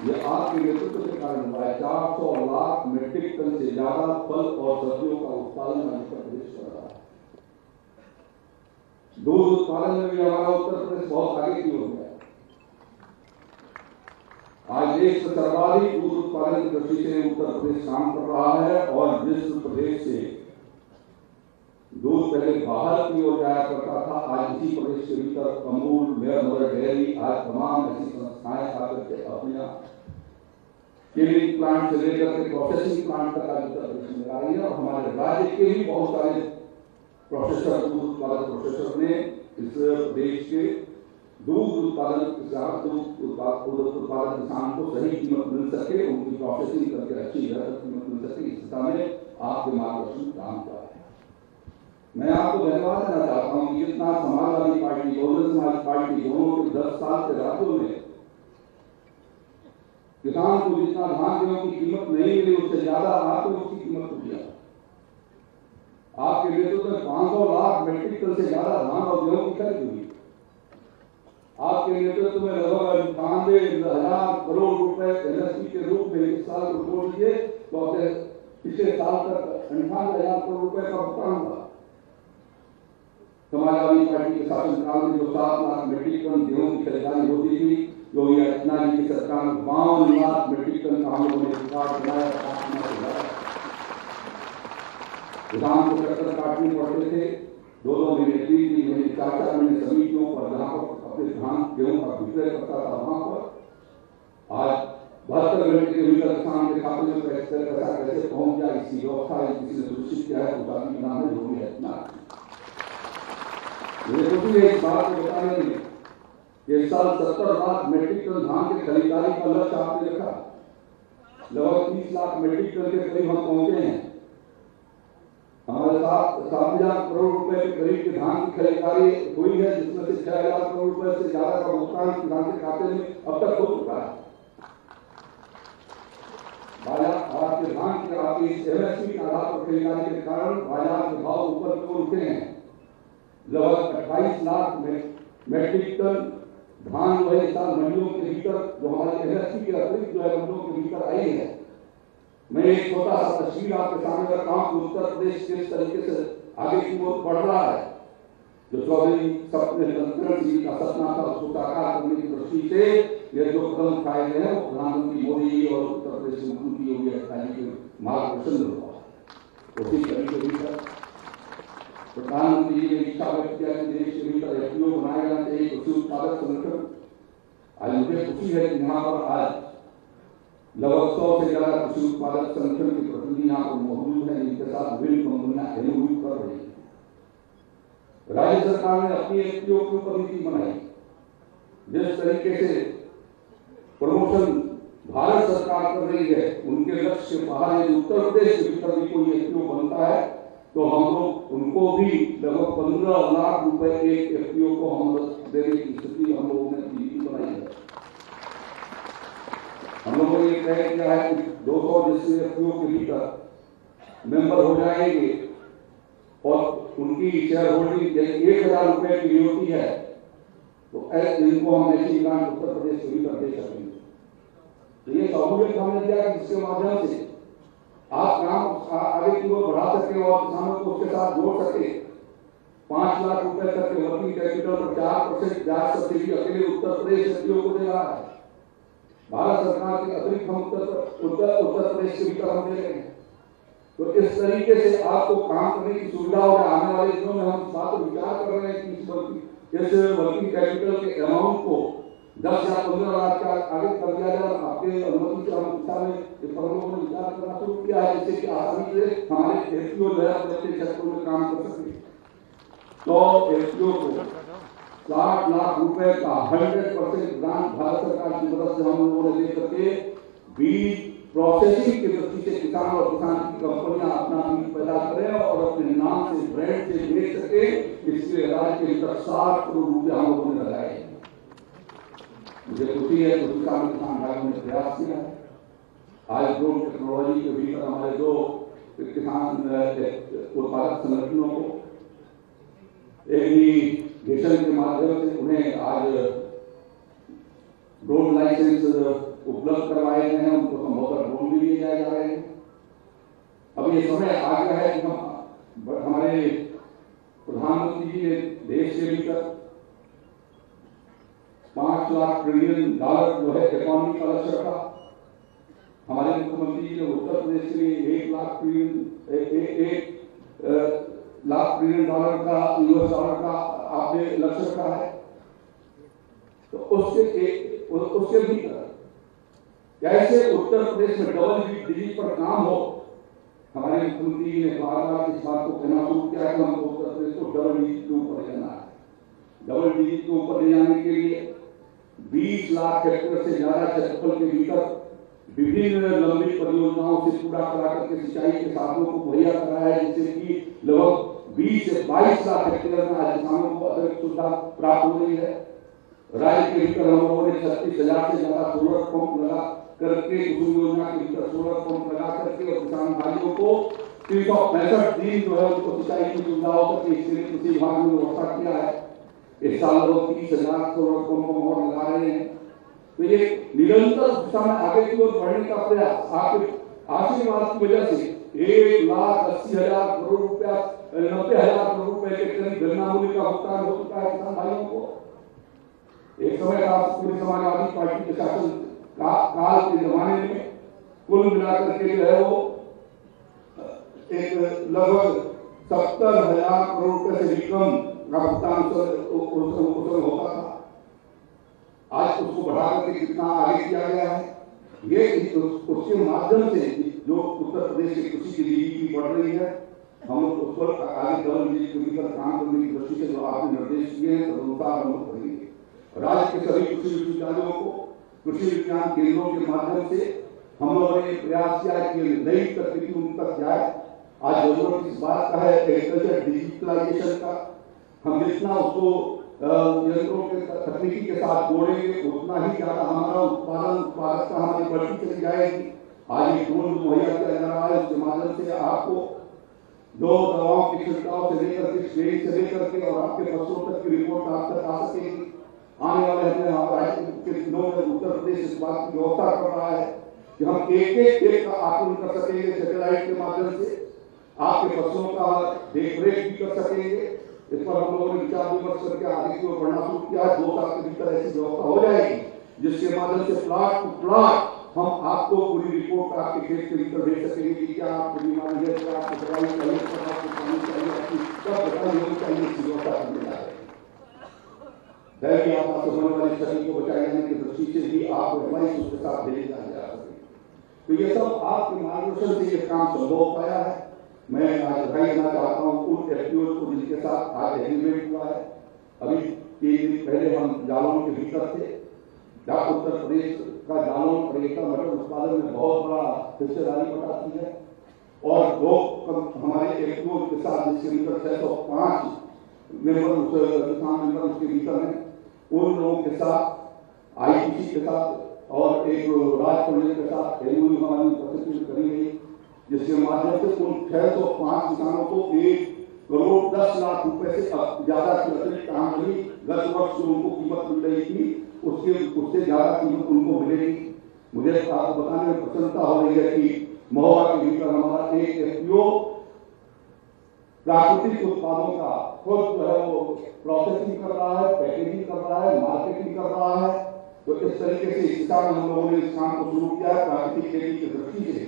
यह आपके नेतृत्व के कारण हुआ है। 400 लाख मीट्रिक टन से ज्यादा फल और सब्जियों का उत्पादन उत्तर प्रदेश कर रहा है। दूध उत्पादन में भी हमारा उत्तर प्रदेश बहुत आगे की ओर है। आज देश में सर्वाधिक दूध उत्पादन की दृष्टि से उत्तर प्रदेश काम कर रहा है और जिस प्रदेश से दूध पहले बाहर की ओर जाया करता था, आज इसी प्रदेश के भीतर अमूल, मेयर मदर डेयरी, आज तमाम ऐसी संस्थाएं आकर के अपने केमिकल प्लांट से लेकर के प्रोसेसिंग प्लांट तक आज उत्तर प्रदेश में लगा रही है। और हमारे राज्य के भी बहुत सारे प्रोसेसर, दूध उत्पादक प्रोसेसर ने इस प्रदेश के दूध उत्पादन उत्पादक किसान को सही कीमत मिल सके, उनकी प्रोसेसिंग करके अच्छी बेहतर कीमत मिल सके, इस दिशा में आपके मार्गदर्शन काम कर रहे हैं। मैं आपको धन्यवाद देना चाहता हूं कि जितना समाजवादी पार्टी, बहुजन समाज पार्टी दोनों के 10 साल के राज्यों में किसान को जितना धान गेहूं की कीमत नहीं मिली उससे ज्यादा आपने उसकी कीमत को दिया। आपके नेतृत्व में 500 लाख मीट्रिक टन से ज्यादा धान और गेहूं की खरीद हुई। आपके नेतृत्व में लगभग 92,000 करोड़ रुपए एमएसपी के रूप में इस साल रिपोर्ट दिए तो अपने पिछले साल तक 58,000 करोड़ रुपए का भुगतान हुआ। समाजवादी पार्टी के शासनकाल में जो 7 लाख मीट्रिक टन गेहूं की खरीदारी होती थी, योगी आदित्यनाथ जी की सरकार में 52 लाख मीट्रिक टन का हम लोगों ने रिकॉर्ड बनाया। किसान को चक्कर काटनी पड़ते थे, 2-2 महीने, 3-3 महीने, 4-4 महीने समितियों पर जहां पर अपने धान गेहूं का विक्रय करता था वहां पर आज 72 घंटे के भीतर किसान के खाते में पैसा कैसे पहुंच जाए, इसकी व्यवस्था किसी ने सुनिश्चित किया है। उदाहरण के नाम है योगी आदित्यनाथ। मुझे खुशी है इस बात को बताने के लिए कि इस साल 70 लाख मीट्रिक टन धान की खरीदारी का लक्ष्य आपने रखा। लगभग 30 लाख मीट्रिक टन के करीब हम पहुंचे हैं। हमारे साथ 7,000 करोड़ रुपए के करीब की धान की खरीदारी हुई है, जिसमें से 6,000 करोड़ रुपए से ज्यादा का भुगतान किसान के खाते में अब तक हो चुका है। बाजार आपके धान की आपकी एमएसपी के आधार पर खरीदारी के कारण बाजार के भाव ऊपर की ओर उठे हैं, लगभग 28 लाख मेट्रिक टन धान जो है इस साल मंडियों के भीतर जो हमारे एमएसपी के अतिरिक्त जो है मंडियों के भीतर आई है। मैं एक छोटा सा तस्वीर आपके सामने रखता हूं कि उत्तर प्रदेश किस तरीके से आगे की ओर बढ़ रहा है। जो चौधरी सत्येंद्र जी का सपना था उसको साकार करने की दृष्टि से ये जो कदम उठाए गए हैं वो प्रधानमंत्री मोदी और उत्तर प्रदेश मुख्यमंत्री योगी आदित्यनाथ के मार्गदर्शन में हुआ। उसी तरीके से प्रधानमंत्री जी ने इच्छा व्यक्त किया कि देश के भीतर एफपीओ बनाया जाना चाहिए, कृषि उत्पादक संगठन। आज मुझे खुशी है कि यहाँ पर आज लगभग 100 से ज्यादा कृषि उत्पादक संगठन के प्रतिनिधि यहाँ पर मौजूद हैं, जिनके साथ विभिन्न कंपनियां एमओयू कर रही हैं। राज्य सरकार ने अपनी एफपीओ के ऊपर नीति बनाई। जिस तरीके से प्रमोशन भारत सरकार कर रही है उनके लक्ष्य के बाहर यदि उत्तर प्रदेश के भीतर भी कोई एफपीओ बनता है तो हम लोग उनको भी लगभग 15 लाख रुपए एक एफपीओ को हम देने की स्थिति हम लोगों ने नीति बनाई है। हम लोगों ने ये तय किया है कि 200 जिससे एफपीओ के भीतर मेंबर हो जाएंगे और उनकी शेयर होल्डिंग 1000 रुपए की होती है तो इनको हम ऐसी ग्रांट उत्तर प्रदेश के भीतर दे सकेंगे। तो ये सहूलियत हमने दिया कि जिसके माध्यम से आप काम आगे की ओर बढ़ा सके और किसानों को उसके साथ जोड़ सके। 5 लाख रुपए तक के वर्किंग कैपिटल पर 4% ब्याज सब्सिडी अकेले उत्तर प्रदेश एफपीओ को दे रहा है। भारत सरकार के अतिरिक्त हम उत्तर प्रदेश के भीतर हम दे रहे हैं। तो इस तरीके से आपको काम करने की सुविधा हो। आने वाले दिनों में हम इस बात पर विचार कर रहे हैं कि इस वर्किंग कैपिटल के अमाउंट को 10 या 15 लाख का आगे कर दिया जाए। आपके अनुमति से हम दिशा में इस पर लोगों ने विचार करना शुरू किया है, जिससे कि आसानी से हमारे एफपीओ जो है अपने क्षेत्रों में काम कर सके। तो एफपीओ को 60 लाख रुपए का 100% ग्रांट भारत सरकार की मदद से हम लोगों ने दे करके बीज प्रोसेसिंग की दृष्टि से किसान और किसान की कंपनियां अपना बीज पैदा करें और अपने नाम से ब्रांड से बेच सके। इसके राज्य के भीतर 60 करोड़ रुपए हम लोगों ने लगाए। मुझे खुशी है कि किसान भाइयों ने प्रयास किया है। आज ड्रोन टेक्नोलॉजी के भीतर हमारे 2 किसान उत्पादक संगठनों को एग्रीगेशन के माध्यम से उन्हें आज ड्रोन लाइसेंस उपलब्ध करवाए गए हैं। उनको संभवतः ड्रोन भी दिए जा रहे हैं। अब ये समय आ गया है कि हम हमारे प्रधानमंत्री जी ने देश के भीतर $5 लाख ट्रिलियन जो है इकोनॉमी का लक्ष्य रखा। हमारे मुख्यमंत्री जी ने उत्तर प्रदेश के लिए $1 लाख ट्रिलियन का US डॉलर का आपने लक्ष्य रखा है। तो उसके भीतर कैसे उत्तर प्रदेश में डबल डिजिट पर काम हो। हमारे मुख्यमंत्री जी ने बार-बार इस बात को कहना शुरू किया है कि हमको उत्तर प्रदेश को डबल डिजिट के ऊपर ले जाना है। डबल डिजिट के ऊपर ले जाने के लिए 20 लाख हेक्टेयर से ज्यादा क्षेत्रफल के भीतर विभिन्न लंबी परियोजनाओं से पूरा करा करके सिंचाई के साधनों को मुहैया कराया है, जिससे कि लगभग 20 से 22 लाख हेक्टेयर में आज किसानों को अतिरिक्त सुविधा प्राप्त हो रही है। राज्य के भीतर हम लोगों ने 36,000 से ज्यादा सोलर पंप लगा करके कुसुम योजना के भीतर सोलर पंप लगा करके और किसान भाइयों को 365 दिन जो है उनको सिंचाई की सुविधा हो सके इसके लिए कृषि विभाग ने व्यवस्था किया है। इस साल लोग 30,000 सोलर पंप और लगा रहे हैं। तो ये निरंतर दिशा में आगे की ओर बढ़ने का प्रयास आपके आशीर्वाद की वजह से 1,80,000 करोड़ रुपया 90,000 करोड़ रुपए के करीब गन्ना मूल्य का भुगतान हो चुका है किसान भाइयों को। एक समय का पूरी समाजवादी पार्टी के शासन काल के जमाने में कुल मिलाकर के जो है वो एक लगभग 70,000 करोड़ रुपए से भी कम का भुगतान होता था। आज उसको बढ़ा करके कितना आगे किया गया है। ये उसके माध्यम से जो उत्तर प्रदेश की कृषि की जीडीपी बढ़ रही है, हम उस पर आगे डबल डिजिट के भीतर काम करने की दृष्टि से जो आपने निर्देश दिए हैं तदनुसार हम करेंगे। राज्य के सभी कृषि विश्वविद्यालयों को कृषि विज्ञान केंद्रों के माध्यम से हम लोगों ने प्रयास किया है कि नई तकनीकी उन तक जाए। आज जरूरत इस बात का है एग्रीकल्चर डिजिटलाइजेशन का। हम जितना उसको यंत्रों के तकनीकी के साथ जोड़ेंगे उतना ही ज्यादा हमारा उत्पादकता हमारी बढ़ती चली जाएगी। आज एक ड्रोन मुहैया किया जा रहा है, उसके माध्यम से आपको 1 लाख 60,000 रुपए के करीब 1 लाख 60,000 रुपए के करीब 1 लाख 60,000 रुपए के करीब जो दवाओं की छिड़काव से लेकर के स्प्रेइंग से लेकर के और आपके फसलों तक की रिपोर्ट आप तक आ सकेगी। आने वाले हमें राज्य के दिनों में उत्तर प्रदेश इस बात की व्यवस्था कर रहा है कि हम एक खेत का आकलन कर सकेंगे सैटेलाइट के माध्यम से, आपके फसलों का देखरेख भी कर सकेंगे। इस पर हम लोगों ने विचार विमर्श करके आगे की ओर बढ़ना शुरू किया है। 2 साल के भीतर ऐसी व्यवस्था हो जाएगी जिसके माध्यम से प्लाट टू प्लाट हम आपको पूरी रिपोर्ट आपके खेत के भीतर भेज सकेंगे कि क्या आपको बीमारी है, क्या आपको दवाई चाहिए, क्या आपको पानी चाहिए, आपकी सब दवाई होनी चाहिए, इस व्यवस्था करने जा रहे हैं। दैवीय आपदा से होने वाली क्षति को बचाए जाने की दृष्टि से भी आप एडवाइस उसके साथ भेजे जा सके। तो ये सब आपके मार्गदर्शन से ये काम संभव हो पाया है। मैं आज बधाई देना चाहता हूँ उन एफपीओ को जिनके साथ आज एग्रीमेंट हुआ है। अभी 3 दिन पहले हम जालौन के भीतर थे, जहाँ उत्तर प्रदेश का जालौन और एकर मटर उत्पादन में बहुत बड़ा हिस्सेदारी बताती है, और 2 हमारे एफपीओ के साथ जिसके भीतर 605 मेंबर किसान मेंबर उसके भीतर हैं, उन लोगों के साथ आईटीसी के साथ और एक राज प्रोजेक्ट के साथ एमओयू हमारी उपस्थिति करी गई, जिसके माध्यम से उन 605 किसानों को 1 करोड़ 10 लाख रुपए से ज्यादा की अतिरिक्त आमदनी गत वर्ष जो उनको कीमत मिल रही थी उससे ज्यादा कीमत उनको मिलेगी। मुझे आपको बताने में प्रसन्नता हो रही है कि महोबा के भीतर हमारा एक एफपीओ प्राकृतिक उत्पादों का खुद जो है वो प्रोसेसिंग कर रहा है, पैकेजिंग कर रहा है, मार्केटिंग कर रहा है। तो इस तरीके से इस दिशा में हम लोगों ने इस काम को शुरू किया है। प्राकृतिक खेती की दृष्टि से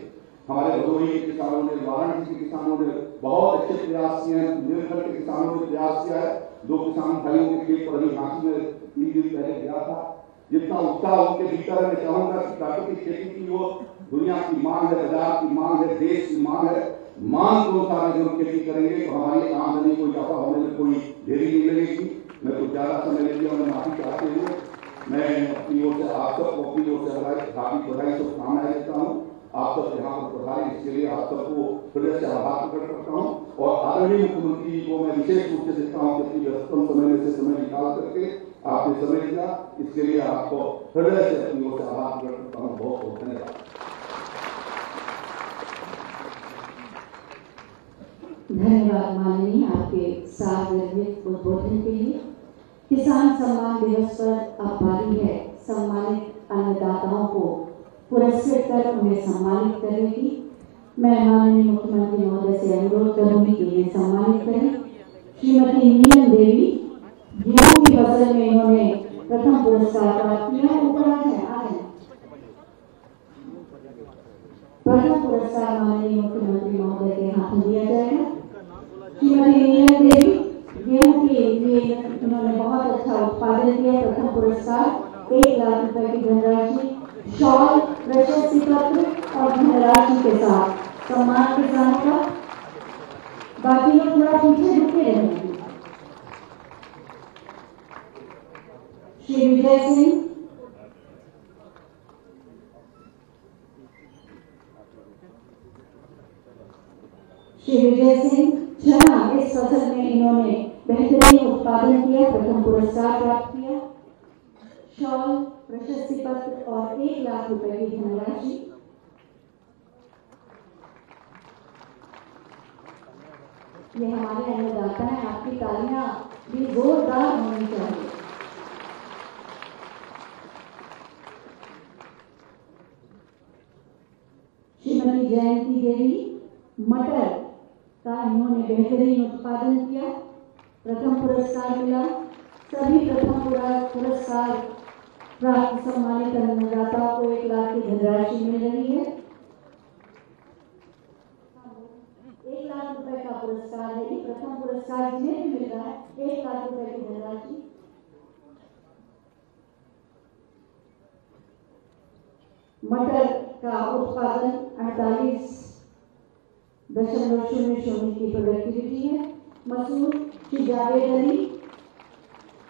हमारे भदोही के किसानों ने, वाराणसी के किसानों ने बहुत अच्छे प्रयास किए हैं। बुंदेलखंड के किसानों ने प्रयास किया है। 2 किसान भाइयों के खेत पर अभी झांसी में 3 दिन पहले गया था। जितना उत्साह उनके भीतर है, मैं चाहूंगा कि प्राकृतिक खेती की ओर दुनिया की मांग है, बाजार की मांग है, देश की मांग है। मांग के अनुसार जब खेती करेंगे तो हमारी आमदनी को इजाफा होने में कोई देरी नहीं लगेगी। मैं कुछ ज्यादा समय ले लिया, मैं माफी चाहते हुए मैं अपनी ओर से आप सबको अपनी ओर से हार्दिक बधाई शुभकामनाएं देता हूँ। आप सब यहाँ पर पधारे, इसके लिए आप सबको हृदय से आभार प्रकट करता हूँ। और आदरणीय मुख्यमंत्री जी को मैं विशेष रूप से देखता हूँ कि अपनी व्यस्तम समय में से समय निकाल करके आपने समय दिया, इसके लिए आपको हृदय से अपनी ओर से आभार प्रकट करता हूँ। बहुत बहुत धन्यवाद। धन्यवाद माननीय आपके सार्वजनिक उद्बोधन के लिए। किसान सम्मान दिवस पर अब बारी है सम्मानित अन्नदाताओं को पुरस्कृत कर उन्हें सम्मानित करने की। मैं माननीय मुख्यमंत्री महोदय से अनुरोध करूंगी कि उन्हें सम्मानित करें। श्रीमती नीलम देवी, गेहूं की फसल में इन्होंने प्रथम पुरस्कार प्राप्त किया। ऊपर आ जाए। प्रथम पुरस्कार माननीय मुख्यमंत्री महोदय के हाथ में दिया जाएगा। श्रीमती नीलम देवी, गेहूं के लिए इन्होंने बहुत अच्छा उत्पादन किया। प्रथम पुरस्कार 1 लाख रुपए की धनराशि, शॉल, प्रशस्ति पत्र और धनराशि के साथ सम्मान के साथ का। बाकी लोग थोड़ा पीछे रुके रहेंगे। श्री विजय सिंह, श्री विजय सिंह चना, इस फसल में इन्होंने बेहतरीन उत्पादन किया, प्रथम पुरस्कार प्राप्त किया। शॉल, प्रशस्ति पत्र और 1 लाख रुपए की धनराशि। ये हमारे अन्नदाता हैं, आपकी तालियां भी जोरदार होनी चाहिए। श्रीमती जयंती देवी, मटर का इन्होंने बेहतरीन उत्पादन किया, प्रथम पुरस्कार मिला। सभी प्रथम पुरस्कार प्राप्त सम्मानित अन्नदाता को 1 लाख की धनराशि मिल रही है। 1 लाख रुपए का पुरस्कार है। प्रथम पुरस्कार जिन्हें भी मिल रहा है 1 लाख रुपए की धनराशि। मटर का उत्पादन 48.00 की प्रोडक्टिविटी है। मसूर श्री जावेद अली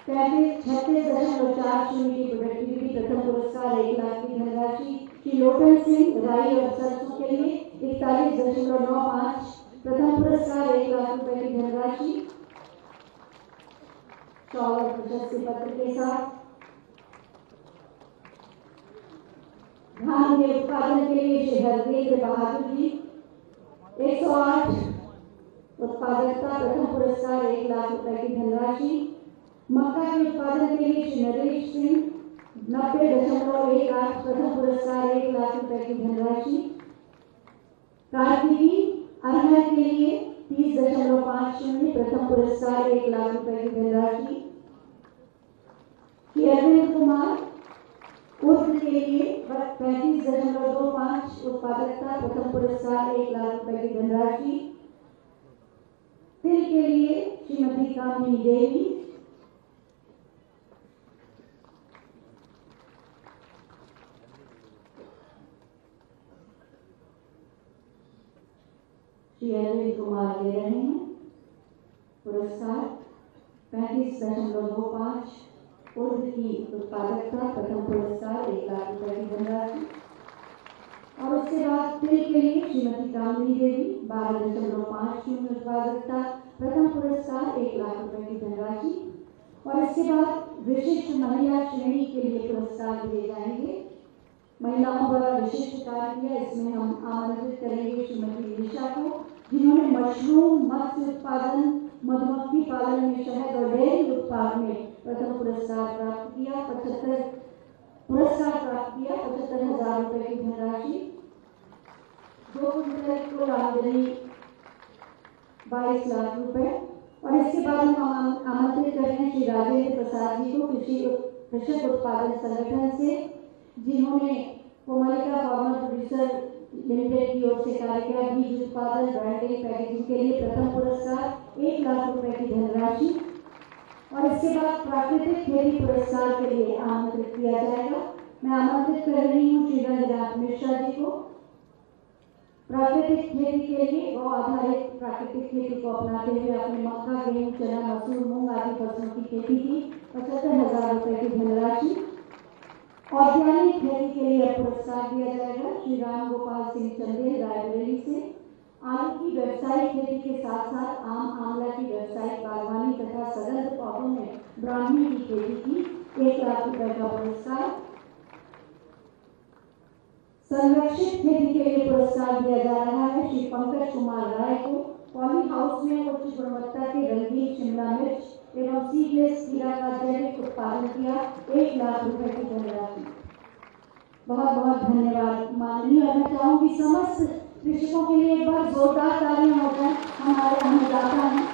36.40 की प्रोडक्टिविटी, प्रथम पुरस्कार 1 लाख की धनराशि। श्री लोटन सिंह राई और सरसों के लिए 41.95, प्रथम पुरस्कार 1 लाख रुपए की धनराशि, शॉल और प्रशस्ति पत्र के साथ। धान के उत्पादन के लिए श्री हरदेव बहादुर जी 108 उत्पादकता प्रथम पुरस्कार 1 लाख रुपए की धनराशि। मक्का के उत्पादन के लिए श्री नरेश सिंह 90.18 प्रथम पुरस्कार 1 लाख रुपए की धनराशि। कार्तिकी अरहर के लिए 30.50 प्रथम पुरस्कार 1 लाख रुपए की धनराशि। श्री अरविंद कुमार उर्द के लिए 35.25 उत्पादकता प्रथम पुरस्कार 1 लाख रुपए की धनराशि। तिल के लिए श्रीमती कामिनी देवी श्री अरविंद कुमार ले रहे हैं पुरस्कार 35.25 उर्द की उत्पादकता प्रथम पुरस्कार 1 लाख रुपए की धनराशि। और उसके बाद तिल के लिए श्रीमती कामिनी देवी 12.50 उत्पादकता प्रथम पुरस्कार 1 लाख रुपए की धनराशि। और इसके बाद विशिष्ट महिला श्रेणी के लिए पुरस्कार दिए जाएंगे। महिलाओं द्वारा विशिष्ट कार्य किया, इसमें हम आमंत्रित करेंगे श्रीमती निशा को, जिन्होंने मशरूम, मत्स्य उत्पादन, मधुमक्खी पालन में शहद और डेयरी उत्पाद में प्रथम पुरस्कार प्राप्त किया। 75,000 रुपए की धनराशि। 2 क्विंटल कुल आमदनी 22 लाख रुपए। और इसके बाद हम आमंत्रित करेंगे श्री राजेंद्र प्रसाद जी को कृषक उत्पादन संगठन से, जिन्होंने कोमलिका फार्मर प्रोड्यूसर लिमिटेड की ओर से कार्य किया। बीज उत्पादन, ब्रांडिंग, पैकेजिंग के लिए प्रथम पुरस्कार 1 लाख रुपए की धनराशि। और इसके बाद प्राकृतिक खेती पुरस्कार के लिए आमंत्रित किया जाएगा। मैं आमंत्रित कर रही हूँ श्री रंगनाथ मिश्रा जी को। प्राकृतिक खेती के लिए गौ आधारित प्राकृतिक खेती को अपनाते हुए अपने मक्का, गेहूं, चना, मसूर, मूंग आदि फसलों की खेती की 75,000 रुपए की धनराशि। औद्यानिक खेती के लिए पुरस्कार दिया जाएगा श्री राम गोपाल सिंह चंदेल रायबरेली से। आलू की व्यवसायिक खेती के साथ साथ आम, आंवला की व्यवसायिक बागवानी तथा सघन पौधों में ब्राह्मी की खेती की 1 लाख रुपए का पुरस्कार। संरक्षित खेती के लिए पुरस्कार दिया जा रहा है श्री पंकज कुमार राय को। पॉली हाउस में उच्च गुणवत्ता के रंगीन शिमला मिर्च एवं सीडलेस खीरा का जैविक उत्पादन किया 1 लाख रुपए की धनराशि। बहुत बहुत धन्यवाद माननीय। और मैं चाहूंगी समस्त कृषकों के लिए एक बार जोरदार तालियां हो जाए। हमारे अन्नदाता हैं।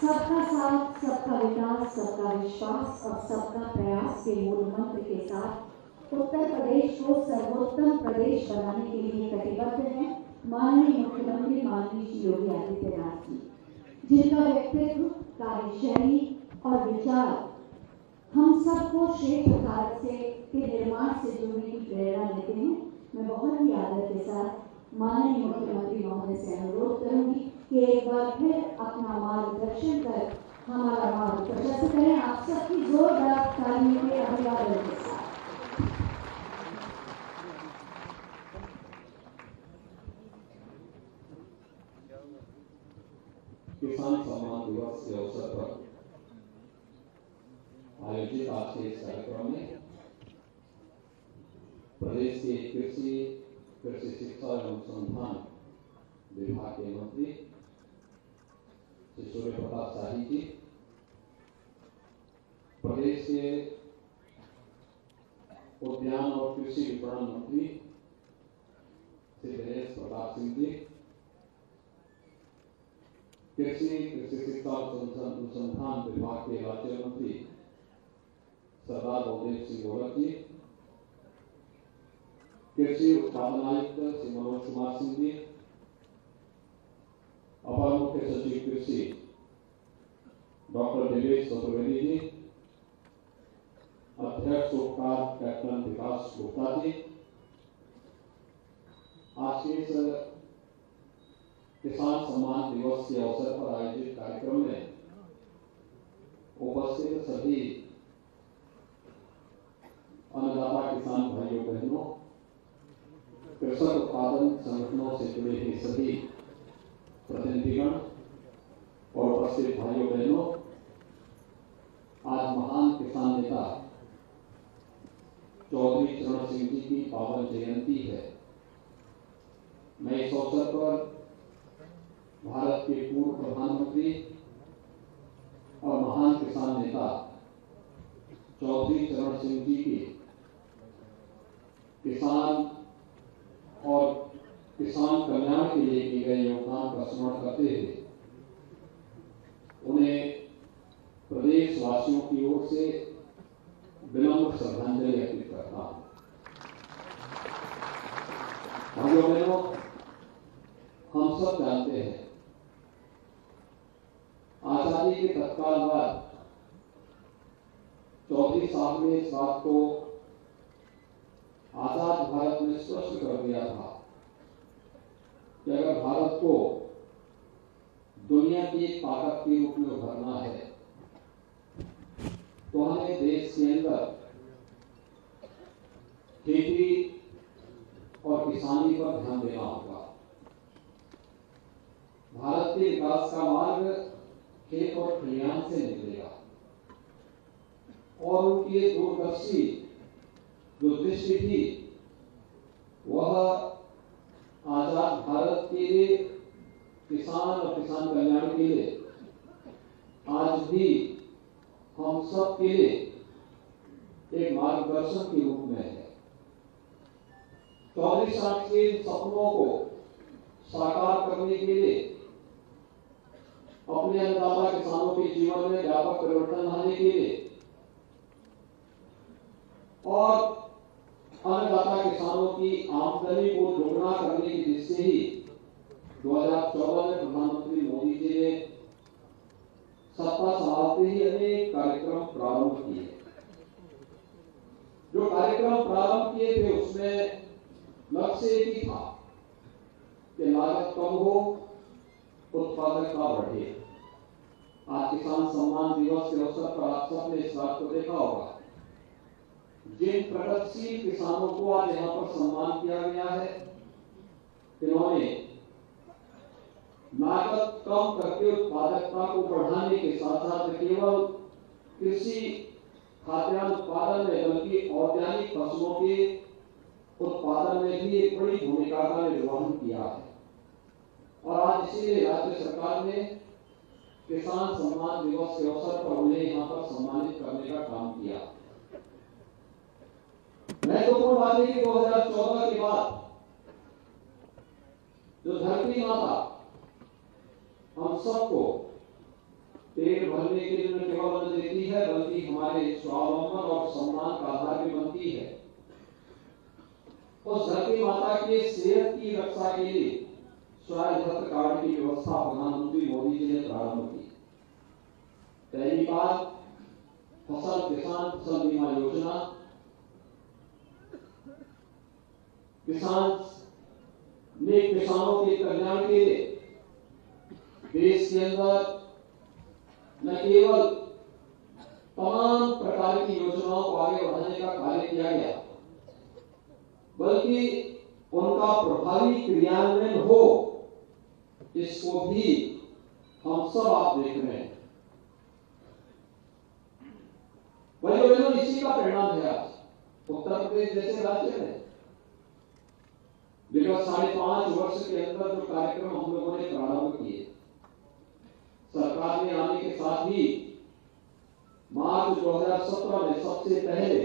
सबका साथ, सबका विकास, सबका विश्वास और सबका प्रयास के मूल मंत्र के साथ उत्तर प्रदेश को सर्वोत्तम प्रदेश बनाने के लिए कटिबद्ध है माननीय मुख्यमंत्री माननीय श्री योगी आदित्यनाथ जी, जिनका व्यक्तित्व, कार्यशैली और विचार हम सबको श्रेष्ठ भारत के निर्माण से जुड़ने की प्रेरणा देते हैं। मैं बहुत ही आदर के साथ माननीय मुख्यमंत्री महोदय से अनुरोध करूंगी कि एक बार फिर अपना मार्गदर्शन कर हमारा मार्ग प्रशस्त करें। आप सबकी जोरदार तालियों के अभिवादन के साथ। किसान सम्मान दिवस के अवसर पर आयोजित आज के इस कार्यक्रम में प्रदेश के कृषि शिक्षा एवं अनुसंधान विभाग के मंत्री श्री सूर्य प्रताप शाही जी, प्रदेश के उद्यान और कृषि विपणन मंत्री श्री गणेश प्रताप सिंह जी, कृषि शिक्षा अनुसंधान विभाग के राज्य मंत्री सरदार बलदेव सिंह गोलक जी, कृषि उत्पादन आयुक्त श्री मनोज कुमार सिंह जी, अपर मुख्य सचिव कृषि डॉक्टर दिवेश चतुर्वेदी जी, अध्यक्ष उपकार कैप्टन विकास गुप्ता जी, आज के इस किसान सम्मान दिवस के अवसर पर आयोजित कार्यक्रम में उपस्थित सभी अन्नदाता किसान भाइयों बहनों, कृषक उत्पादन संगठनों से जुड़े हुए सभी प्रतिनिधिगण और उपस्थित भाइयों बहनों, आज महान किसान नेता चौधरी चरण सिंह जी की पावन जयंती है। मैं इस अवसर पर भारत के पूर्व प्रधानमंत्री और महान किसान नेता चौधरी चरण सिंह जी के किसान और किसान कल्याण के लिए किए गए योगदान का स्मरण करते हुए उन्हें प्रदेशवासियों की ओर से विनम्र श्रद्धांजलि अर्पित करता हूं। भाइयों बहनों, हम सब जानते हैं आजादी के तत्काल बाद चौधरी साहब ने इस बात को आजाद भारत में स्पष्ट कर दिया था कि अगर भारत को दुनिया की एक ताकत के रूप में उभरना है तो हमें देश के अंदर खेती और किसानी पर ध्यान देना होगा। भारत के विकास का मार्ग खेत और खलिहान से निकलेगा और उनकी दूरदर्शी जो दृष्टि थी वह आजाद भारत के लिए, किसान और किसान कल्याण के लिए आज भी हम सब के लिए एक मार्गदर्शन के रूप में है। चौधरी साहब के सपनों को साकार करने के लिए अपने अन्नदाता किसानों के जीवन में व्यापक परिवर्तन लाने के लिए और अन्नदाता किसानों की आमदनी को दोगुना करने की दृष्टि से ही 2014 में प्रधानमंत्री मोदी जी ने सत्ता संभालते ही अनेक कार्यक्रम प्रारंभ किए। जो कार्यक्रम प्रारंभ किए थे उसमें लक्ष्य एक ही था कि लागत कम हो, उत्पादकता बढ़े। आज किसान सम्मान दिवस के अवसर पर आप सबने इस बात को देखा होगा। जिन प्रगतिशील किसानों को आज यहाँ पर सम्मान किया गया है, इन्होंने लागत कम करके उत्पादकता को बढ़ाने के साथ साथ केवल कृषि खाद्यान्न उत्पादन में बल्कि औद्योगिक फसलों के उत्पादन में भी एक बड़ी भूमिका का निर्वहन किया है। और आज इसीलिए राज्य सरकार ने किसान सम्मान दिवस के अवसर पर उन्हें यहाँ पर सम्मानित करने का काम किया। महत्वपूर्ण बात है कि 2014 के बाद जो धरती माता हम सबको पेट भरने के लिए न केवल अन्न देती है बल्कि हमारे स्वावलंबन और सम्मान का आधार भी बनती है, उस धरती माता के सेहत की रक्षा के लिए स्वास्थ्य कार्ड की व्यवस्था प्रधानमंत्री मोदी जी ने प्रारंभ की। पहली बार फसल किसान फसल बीमा योजना, किसान ने किसानों के कल्याण के लिए देश के अंदर न केवल तमाम प्रकार की योजनाओं को आगे बढ़ाने का कार्य किया गया बल्कि उनका प्रभावी क्रियान्वयन हो, इसको भी हम सब आप देख रहे हैं। वही इसी का परिणाम है आज उत्तर प्रदेश जैसे राज्य में विगत 5.5 वर्ष के अंदर जो कार्यक्रम हम लोगों ने प्रारंभ किए, सरकार ने आने के साथ ही मार्च 2017 में सबसे पहले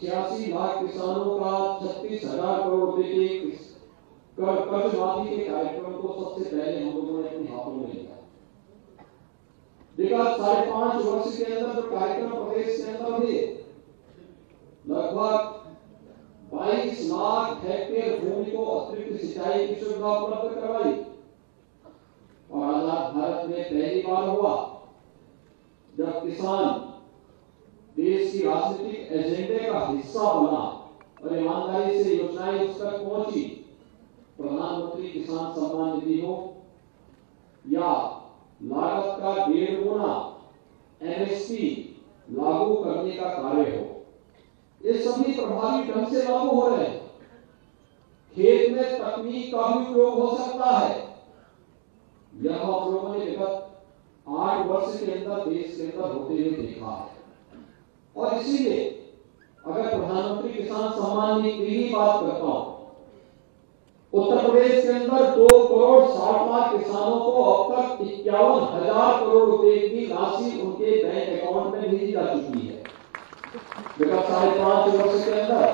86 लाख किसानों का 36,000 करोड़ रुपए के कर्ज माफी के कार्यक्रम को सबसे पहले हम लोगों ने अपने हाथों में लिया। विगत 5.5 वर्ष के अंदर जो कार्यक्रम प्रदेश के अंदर थे, लगभग 22 लाख हेक्टेयर भूमि को अतिरिक्त सिंचाई की सुविधा उपलब्ध करवाई। और आजाद भारत में पहली बार हुआ जब किसान देश की राजनीतिक एजेंडे का हिस्सा बना और ईमानदारी से योजनाएं उस तक पहुंची। प्रधानमंत्री किसान सम्मान निधि हो या लागत का 1.5 गुना एमएसपी लागू करने का कार्य हो, ये सभी प्रभावी ढंग से लागू हो रहे हैं। खेत में तकनीक का भी उपयोग हो सकता है। यह हम लोगों ने विगत 8 वर्ष के अंदर देश के अंदर होते हुए देखा है। और इसीलिए अगर प्रधानमंत्री किसान सम्मान निधि की बात करता हूं उत्तर प्रदेश के अंदर 2,60,00,000 किसानों को अब तक 51,000 करोड़ रुपए की राशि उनके बैंक अकाउंट में भेजी जा चुकी है। विगत 5.5 वर्ष के अंदर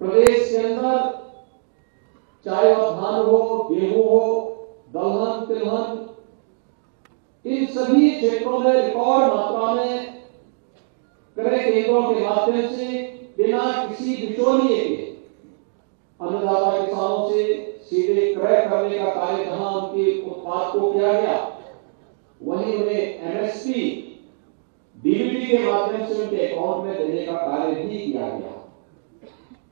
प्रदेश के अंदर चाहे वह धान हो, गेहूं हो, दलहन, तिलहन, इन सभी क्षेत्रों में रिकॉर्ड मात्रा में क्रय केंद्रों के माध्यम से बिना किसी बिचौलिए के अन्नदाता किसानों से सीधे क्रय करने का कार्य जहां उनके उत्पाद को किया गया, वहीं उन्हें एमएसपी डीबीटी के माध्यम से उनके अकाउंट में देने का कार्य भी किया गया।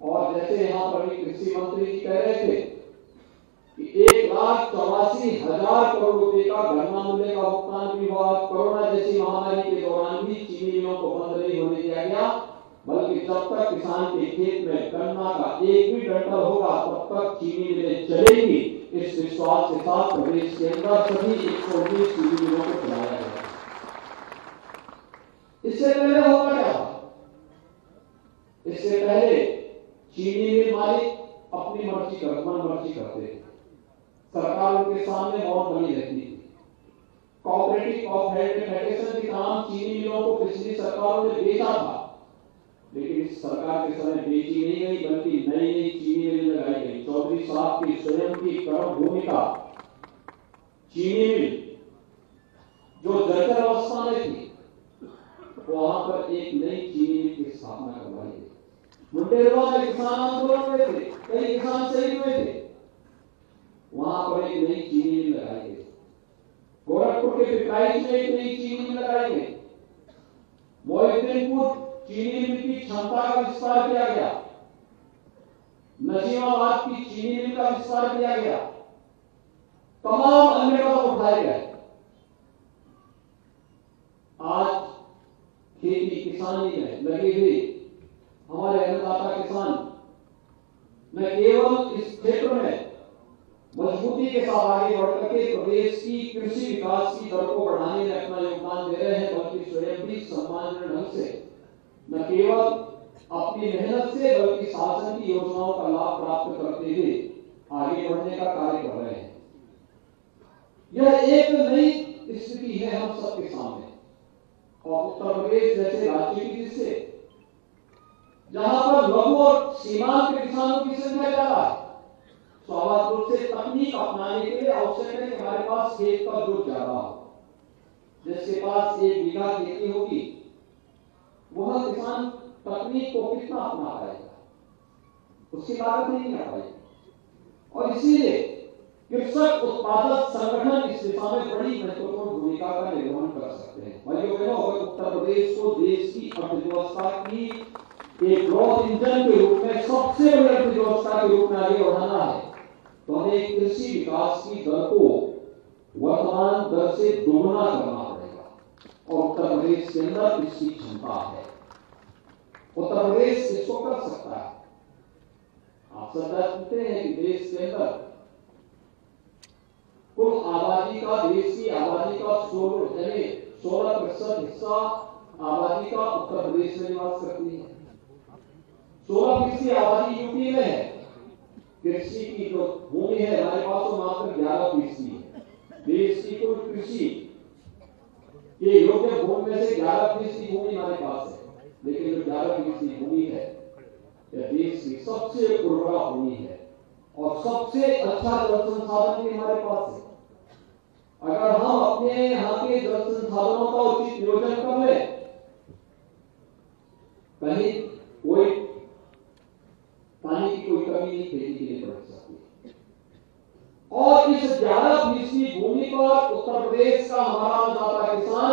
और जैसे यहां पर कृषि मंत्री जी कह रहे थे कि 1,84,000 करोड़ रुपए का गन्ना मूल्य का भुगतान भी हुआ। कोरोना जैसी महामारी के दौरान भी चीनी मिलों को बंद नहीं होने दिया गया, बल्कि जब तक किसान के खेत में गन्ना का एक भी डंठल होगा तब तक चीनी मिलें चलेगी। इस विश्वास के साथ प्रदेश के अंदर सभी 119 चीनी मिलों को चलाया गया। इससे पहले होगा क्या? इससे पहले चीनी मिल मालिक अपनी मनमर्जी करते थे, सरकार उनके सामने मौन बनी रहती थी। कोऑपरेटिव फेडरेशन के काम चीनी मिलों को पिछली सरकारों ने बेचा था, लेकिन इस सरकार के समय बेची नहीं गई, बल्कि नई नई चीनी मिल लगाई गई। चौधरी साहब की स्वयं की कर्म भूमिका चीनी मिल जो जर्जर अवस्था में थी, वहां पर एक नई चीनी मिल की स्थापना करवाई गई। मुंडेरवा में किसान आंदोलन में थे, कई किसान शहीद हुए थे, वहां पर एक नई चीनी मिल लगाई गई। गोरखपुर के पिपराइच में एक नई चीनी मिल लगाई गई। मोहिद्दीनपुर चीनी मिल की क्षमता का विस्तार किया गया। नजीमाबाद की चीनी मिल का विस्तार किया गया। तमाम अन्य कदम उठाए गए। आज खेती किसानी में लगे हुए हमारे अन्नदाता किसान न केवल इस क्षेत्र में मजबूती के साथ आगे बढ़ करके प्रदेश की कृषि विकास की दर को बढ़ाने में अपना योगदान दे रहे हैं, बल्कि स्वयं भी सम्मानजनक ढंग से न केवल अपनी मेहनत से बल्कि शासन की योजनाओं का लाभ प्राप्त करते हुए आगे बढ़ने का कार्य कर रहे हैं। यह एक नई स्थिति है हम सबके सामने। और उत्तर प्रदेश जैसे राज्य की दृष्टि से जहां पर लघु और सीमांत किसानों की संख्या ज्यादा है, स्वाभाविक रूप से तकनीक अपनाने के लिए आवश्यक है कि हमारे पास खेत का जोत ज्यादा हो। जिसके पास 1 बीघा खेती होगी वह किसान तकनीक को कितना अपना पाएगा, उसकी लागत नहीं आ पाएगी। और इसीलिए कृषक उत्पादक संगठन इस दिशा में बड़ी महत्वपूर्ण भूमिका का निर्वहन कर सकते हैं। भाइयों बहनों, अगर उत्तर प्रदेश को देश की अर्थव्यवस्था की एक ग्रोथ इंजन के रूप में, सबसे बड़ी अर्थव्यवस्था के रूप में आगे बढ़ाना है, तो हमें कृषि विकास की दर को वर्तमान दर से दोगुना करना पड़ेगा। और उत्तर प्रदेश के अंदर इसकी क्षमता है। उत्तर प्रदेश इसको कर सकता है। आप सब जानते हैं कि देश के अंदर कुल आबादी का, देश की आबादी का 16% हिस्सा आबादी का उत्तर प्रदेश में निवास करती है। 16% आबादी यूपी में है। कृषि की जो भूमि है हमारे पास वो मात्र 11% है। देश की कुल कृषि के योग्य भूमि में से 11% भूमि हमारे पास है, लेकिन जो 11% भूमि है यह देश की सबसे उर्वरा भूमि है और सबसे अच्छा जल संसाधन भी हमारे पास है। अगर हम अपने यहाँ के जल संसाधनों का उचित नियोजन कर लें, कहीं कोई पानी की कोई कमी नहीं खेती के लिए पड़ सकती। और इस 11% भूमि पर उत्तर प्रदेश का हमारा अन्नदाता किसान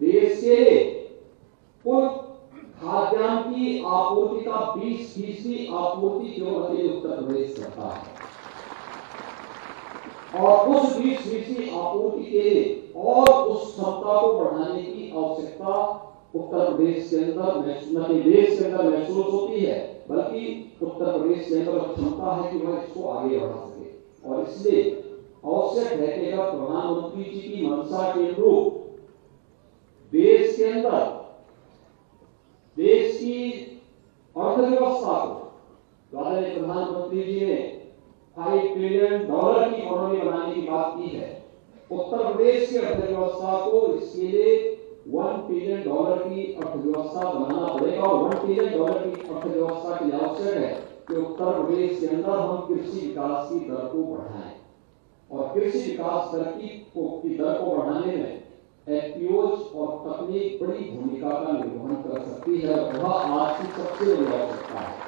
देश के कुल खाद्यान्न की आपूर्ति का 20% आपूर्ति केवल उत्तर प्रदेश करता है। और उस 20% आपूर्ति के लिए और उस क्षमता को बढ़ाने की आवश्यकता उत्तर प्रदेश के अंदर न कि देश के अंदर महसूस होती है, बल्कि उत्तर प्रदेश के अंदर क्षमता है कि वह इसको आगे बढ़ा सके। और इसलिए आवश्यक है कि अगर प्रधानमंत्री जी की मंशा के अनुरूप देश के अंदर देश की अर्थव्यवस्था को जो आदरणीय प्रधानमंत्री जी ने $5 ट्रिलियन की इकोनॉमी बनाने की बात की है, उत्तर प्रदेश की अर्थव्यवस्था को इसके लिए $1 ट्रिलियन की अर्थव्यवस्था बनाना पड़ेगा। और $1 ट्रिलियन की अर्थव्यवस्था के लिए आवश्यक है कि उत्तर प्रदेश के अंदर हम कृषि विकास की दर को बढ़ाएं, और कृषि विकास दर की दर को बढ़ाने में एफपीओज और तकनीक बड़ी भूमिका का निर्वहन कर सकती है। वह आज की सबसे बड़ी आवश्यकता है।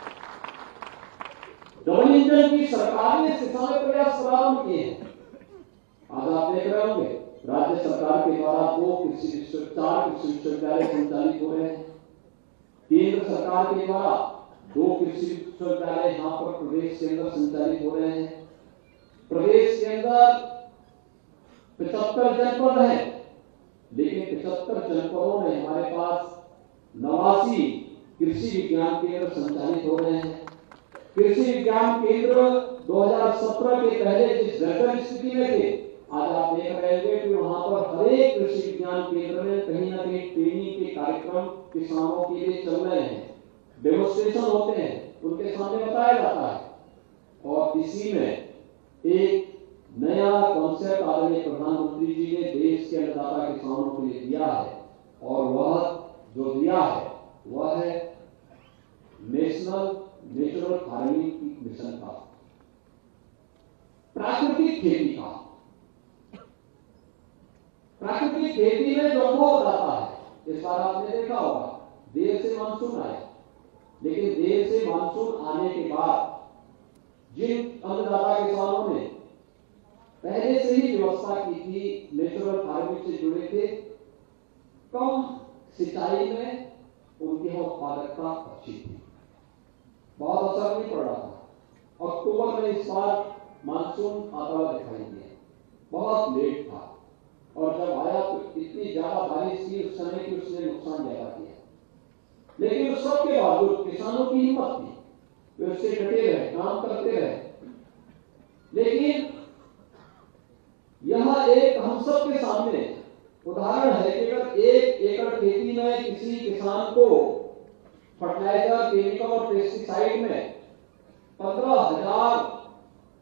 डबल इंजन की सरकार ने इस दिशा में प्रयास प्रारंभ किए हैं। आज आप देख रहे होंगे राज्य सरकार के द्वारा 4 कृषि विश्वविद्यालय संचालित हो रहे हैं। केंद्र सरकार के द्वारा 2 कृषि विश्वविद्यालय यहाँ पर प्रदेश के अंदर संचालित हो रहे हैं। प्रदेश के अंदर 75 जनपद हैं, लेकिन 75 जनपदों में हमारे पास 89 कृषि विज्ञान केंद्र संचालित हो रहे हैं। कृषि विज्ञान केंद्र 2017 के पहले जिस बेहतर स्थिति में थे, आज आप देख रहे हैं कि वहां पर हर एक कृषि विज्ञान केंद्र में कहीं ना कहीं ट्रेनिंग के कार्यक्रम किसानों के लिए चल रहे हैं, डेमोन्स्ट्रेशन होते हैं, उनके सामने बताया जाता है। और इसी में एक नया कॉन्सेप्ट आदरणीय प्रधानमंत्री जी ने देश के अन्नदाता किसानों के लिए दिया है, और वह जो दिया है वह है नेचुरल फार्मिंग मिशन का, प्राकृतिक खेती का। प्राकृतिक खेती में जो अनुभव आता है, इस बार आपने देखा होगा देर से मानसून आया, लेकिन देर से मानसून आने के बाद जिन अन्नदाता किसानों ने पहले से ही व्यवस्था की थी, नेचुरल फार्मिंग से जुड़े थे, कम सिंचाई में उनकी उत्पादकता अच्छी थी, बहुत असर नहीं पड़ रहा था। अक्टूबर में इस बार मानसून आता हुआ दिखाई दिया, बहुत लेट था, और जब आया तो इतनी ज्यादा बारिश की उस समय की उसने नुकसान ज्यादा किया। लेकिन उस सब के बावजूद किसानों की हिम्मत थी, वे उससे डटे रहे, काम करते रहे। लेकिन यह एक हम सब के सामने उदाहरण है कि अगर 1 एकड़ खेती में किसी किसान को फर्टिलाइजर, केमिकल और पेस्टिसाइड में 15,000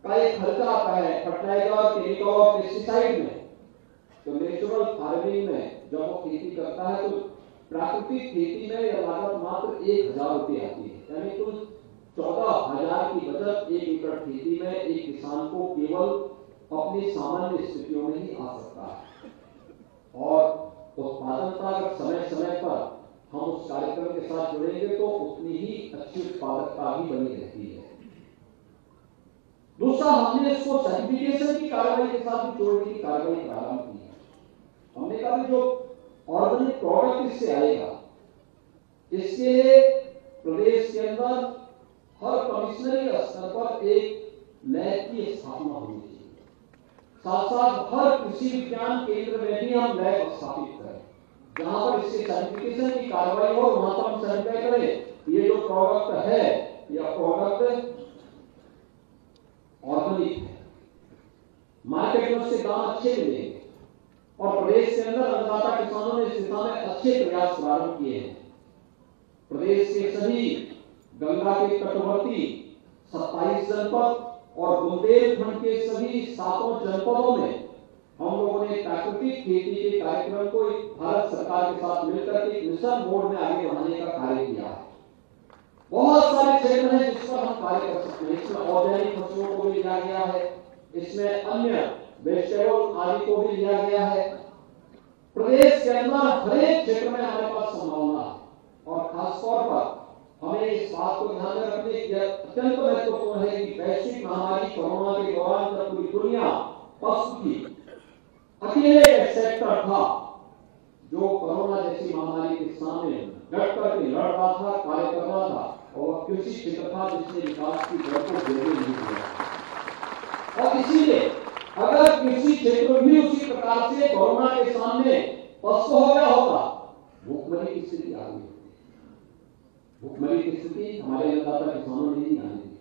का एक खर्चा आता है, फर्टिलाइजर, केमिकल और पेस्टिसाइड में, तो नेचुरल फार्मिंग में जब वो खेती करता है तो प्राकृतिक खेती में यह लागत मात्र 1,000 रुपये आती है, यानी कुल 14,000 की बचत 1 एकड़ खेती में एक किसान को केवल अपनी सामान्य स्थितियों में ही आ सकता है। और उत्पादकता अगर समय समय पर हम उस कार्यक्रम के साथ जुड़ेंगे तो उतनी ही अच्छी उत्पादकता भी बनी रहती है। दूसरा, हमने इसको सर्टिफिकेशन की कार्रवाई के साथ भी जोड़ने की कार्रवाई प्रारंभ की है। हमने कहा जो ऑर्गेनिक प्रोडक्ट इससे आएगा, इसके प्रदेश के अंदर हर कमिश्नरी स्तर पर एक लैब की स्थापना होनी चाहिए। साथ साथ हर कृषि विज्ञान केंद्र में भी हम लैब स्थापित करें, जहां पर इसके सर्टिफिकेशन की कार्रवाई हो, वहां पर हम सर्टिफाई करें ये जो प्रोडक्ट है या प्रोडक्ट ऑर्गेनिक है, मार्केट में उसके दाम अच्छे मिलेंगे। और प्रदेश के अंदर अन्नदाता किसानों ने इस दिशा में अच्छे प्रयास प्रारंभ किए हैं। प्रदेश के सभी गंगा के तटवर्ती 27 जनपद और बुंदेलखंड के सभी 7 जनपदों में हम लोगों ने प्राकृतिक खेती के कार्यक्रम को भारत सरकार के साथ मिलकर एक मिशन मोड में आगे बढ़ाने का कार्य किया है। बहुत सारे क्षेत्र हैं जिस पर हम कार्य कर सकते हैं। इसमें ऑर्गेनिक फसलों को भी लिया गया है, इसमें अन्य वेजिटेबल आदि को भी लिया गया है। प्रदेश के अंदर हर एक क्षेत्र में हमारे पास संभावना है, और खासतौर पर हमें इस बात को ध्यान में रखने की अत्यंत महत्वपूर्ण है कि वैश्विक महामारी कोरोना के दौरान जब पूरी दुनिया पस्त थी, अकेले एक सेक्टर था जो कोरोना जैसी महामारी के सामने डट करके लड़ रहा था, कार्य कर रहा था, और कृषि क्षेत्र था जिसने विकास की दर को गिरने नहीं दिया। और इसीलिए अगर कृषि क्षेत्र भी उसी प्रकार से कोरोना के सामने पस्त हो गया होता, भूखमरी की स्थिति आ गई। भूखमरी की स्थिति हमारे अन्नदाता किसानों ने नहीं आने दी,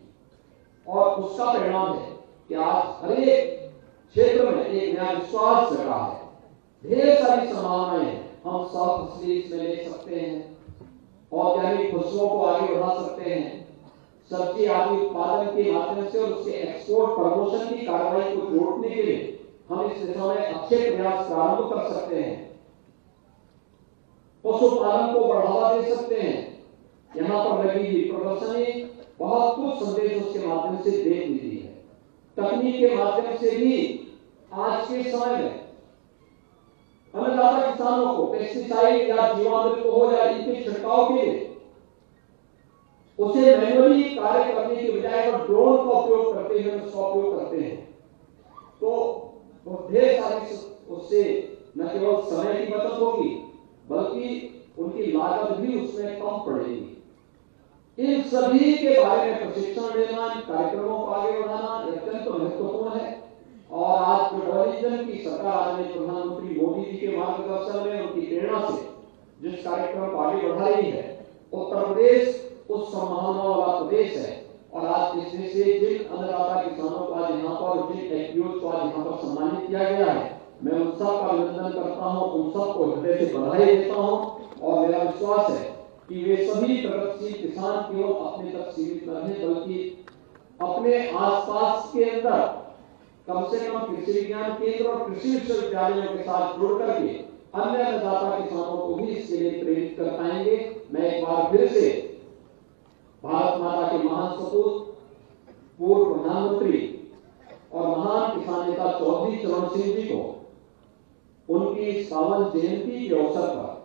और उसका परिणाम है कि आज हर एक क्षेत्र में एक नया विश्वास जगा है, ढेर सारी संभावनाएं हैं। हम सब फसली इसमें ले सकते हैं, ऑर्गेनिक फसलों को आगे बढ़ा सकते हैं, सब्जी आदि उत्पादन के माध्यम से और उसके एक्सपोर्ट प्रमोशन की कार्रवाई को जोड़ने के लिए हम इस दिशा में अच्छे प्रयास प्रारंभ कर सकते हैं। पशुपालन को बढ़ावा दे सकते हैं। यहाँ पर लगी हुई प्रदर्शनी बहुत कुछ संदेश उसके माध्यम से दे देती है। तकनीक के माध्यम से भी आज के समय में अन्नदाता किसानों को पेस्टिसाइड या जीवामृत हो या इनके छिड़काव के लिए उसे मैनुअली कार्य करने की बजाय वो ड्रोन का उपयोग करते हैं, उसका उपयोग करते हैं, तो ढेर सारी उससे न केवल समय की बचत होगी बल्कि उनकी लागत भी उसमें कम पड़ेगी। इन सभी के बारे में प्रशिक्षण देना, इन कार्यक्रमों को आगे बढ़ाना अत्यंत महत्वपूर्ण है। और आज जो डबल की सरकार आदरणीय प्रधानमंत्री मोदी जी के मार्गदर्शन में, उनकी प्रेरणा से जिस कार्यक्रम को आगे बढ़ा रही है, उत्तर प्रदेश उस संभावना वाला प्रदेश है। और आज इसमें से जिन अन्नदाता किसानों को आज यहाँ पर, जिन एफपीओ को आज यहाँ पर सम्मानित किया गया है, मैं उन सब का अभिनंदन करता हूँ, उन सबको हृदय से बधाई देता हूँ। और मेरा विश्वास है कि वे सभी प्रगतिशील किसान केवल अपने तक सीमित न रहे बल्कि अपने आसपास के अंदर कम से कम कृषि विज्ञान केंद्र और कृषि विश्वविद्यालयों के साथ जुड़ करके अन्य अन्नदाता किसानों को भी इसके लिए प्रेरित कर पाएंगे। मैं एक बार फिर से भारत माता के महान सपूत, पूर्व प्रधानमंत्री और महान किसान नेता चौधरी चरण सिंह जी को उनकी इस पावन जयंती के अवसर पर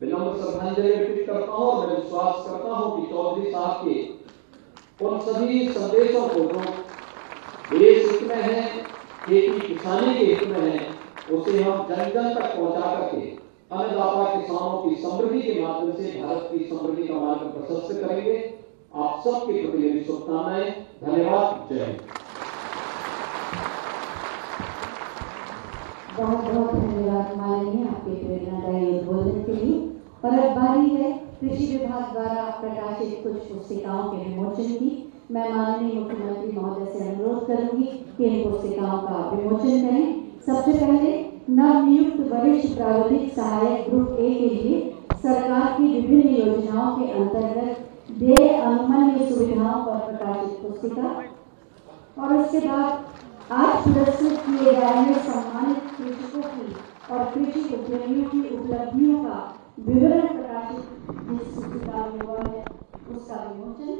विनम्र श्रद्धांजलि अर्पित करता हूं। और मैं विश्वास करता हूं कि चौधरी साहब के उन सभी संदेशों को जो देश हित में है, खेती किसानी के हित में है, उसे हम जन जन तक पहुंचा करके अन्नदाता किसानों की समृद्धि के माध्यम से भारत की समृद्धि का मार्ग प्रशस्त करेंगे। आप सबके प्रति मेरी शुभकामनाएं। धन्यवाद। जय हिंद। बहुत बहुत धन्यवाद माननीय आपके प्रेरणादायी उद्बोधन के लिए। और अब बारी है कृषि विभाग द्वारा प्रकाशित कुछ पुस्तिकाओं के विमोचन की। मैं माननीय मुख्यमंत्री महोदय से अनुरोध करूंगी कि इन पुस्तिकाओं का विमोचन करें। सबसे पहले नवनियुक्त वरिष्ठ प्राविधिक सहायक ग्रुप ए के लिए सरकार की विभिन्न योजनाओं के अंतर्गत देय अनुमन्य सुविधाओं पर प्रकाशित पुस्तिका। और उसके बाद आज पुरस्कृत किए जा रहे सम्मानित कृषकों की और कृषि उद्यमियों की उपलब्धियों का विवरण प्रकाशित जिस पुस्तिका में हुआ है उसका विमोचन।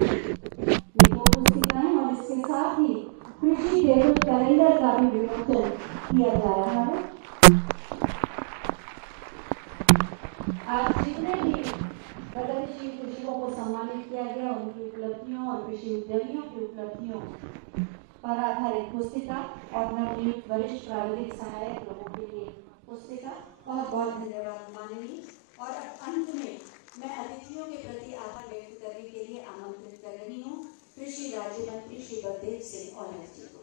ये दो पुस्तिकाएं और इसके साथ ही कृषि टेबल कैलेंडर का भी विमोचन किया जा रहा है। आज जितने भी प्रगतिशील कृषकों को सम्मानित किया गया, उनकी उपलब्धियों और कृषि उद्यमियों की उपलब्धियों पर आधारित पुस्तिका और नवनियुक्त वरिष्ठ प्राविधिक सहायक लोगों के लिए पुस्तिका। बहुत बहुत धन्यवाद माननीय। और अब अंत में मैं अतिथियों के प्रति आभार व्यक्त करने के लिए आमंत्रित कर रही हूँ कृषि राज्य मंत्री श्री बलदेव सिंह औलख जी को।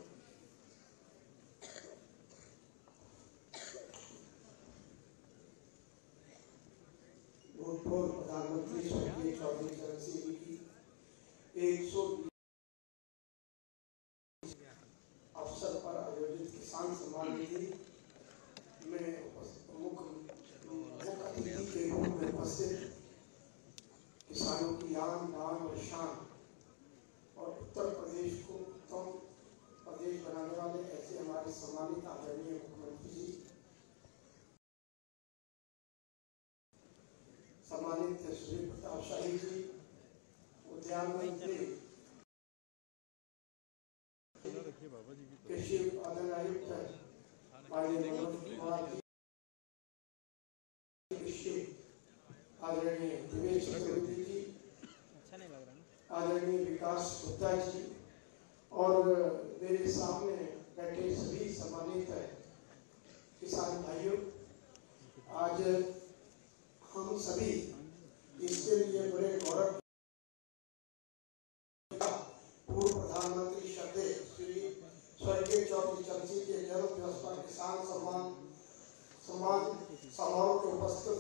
पूर्व प्रधानमंत्री स्वर्गीय चौधरी चरण सिंह जी की 120 अवसर पर आयोजित किसान सम्मान निधि में मुख्य अतिथि के रूप में उपस्थित किसानों की आन बान और शान और उत्तर प्रदेश को उत्तम प्रदेश बनाने वाले ऐसे हमारे सम्मानित आदरणीय मुख्यमंत्री जी, सम्मानित श्री प्रताप शाही जी, उद्यान मंत्री, कृषि उत्पादन आयुक्त माननीय मनोज कुमार जी, कृषि आदरणीय दिवेश चतुर्वेदी जी, आदरणीय विकास गुप्ता जी और मेरे सामने बैठे सभी सम्मानित किसान भाइयों, आज हम सभी इसके लिए बड़े गौरव पूर्व प्रधानमंत्री श्रद्धेय श्री स्वर्गीय चौधरी चरण सिंह के जन्म दिवस पर किसान सम्मान समारोह के उपस्थित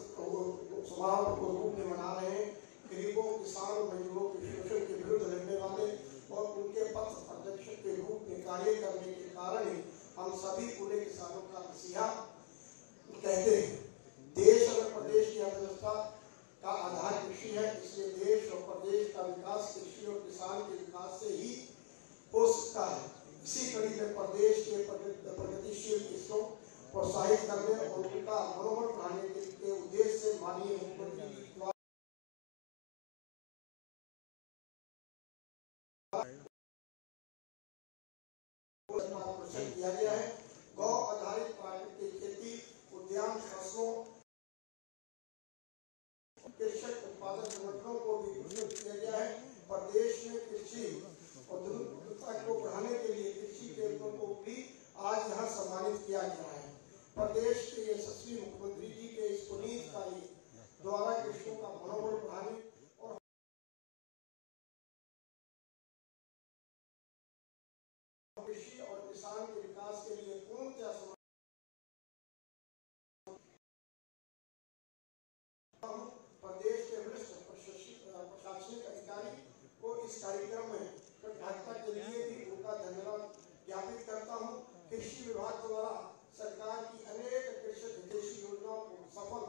समारोह को रूप में मना रहे हैं। गरीबों, किसानों, मजदूरों के शोषण के विरुद्ध लड़ने वाले और उनके पथ प्रदर्शक के रूप में कार्य करने के कारण ही हम सभी पूरे किसानों का मसीहा कहते हैं। देश और प्रदेश की अर्थव्यवस्था उत्पादक संगठनों को भी पुरस्कृत किया गया है और देश में कृषि उद्यमिता को बढ़ाने के लिए कृषि केंद्रों को भी आज यहाँ सम्मानित किया गया है। प्रदेश के यशस्वी मुख्यमंत्री जी के इस पुनीत कार्य द्वारा कृषकों का मनोबल बढ़ाने और कृषि और किसान के विकास के लिए पूर्णतः प्रदेश के वरिष्ठ प्रशासनिक अधिकारी को इस कार्यक्रम में प्रतिभागिता के लिए भी उनका धन्यवाद ज्ञापित करता हूँ। कृषि विभाग द्वारा सरकार की अनेक कृषि विदेशी योजनाओं को सफल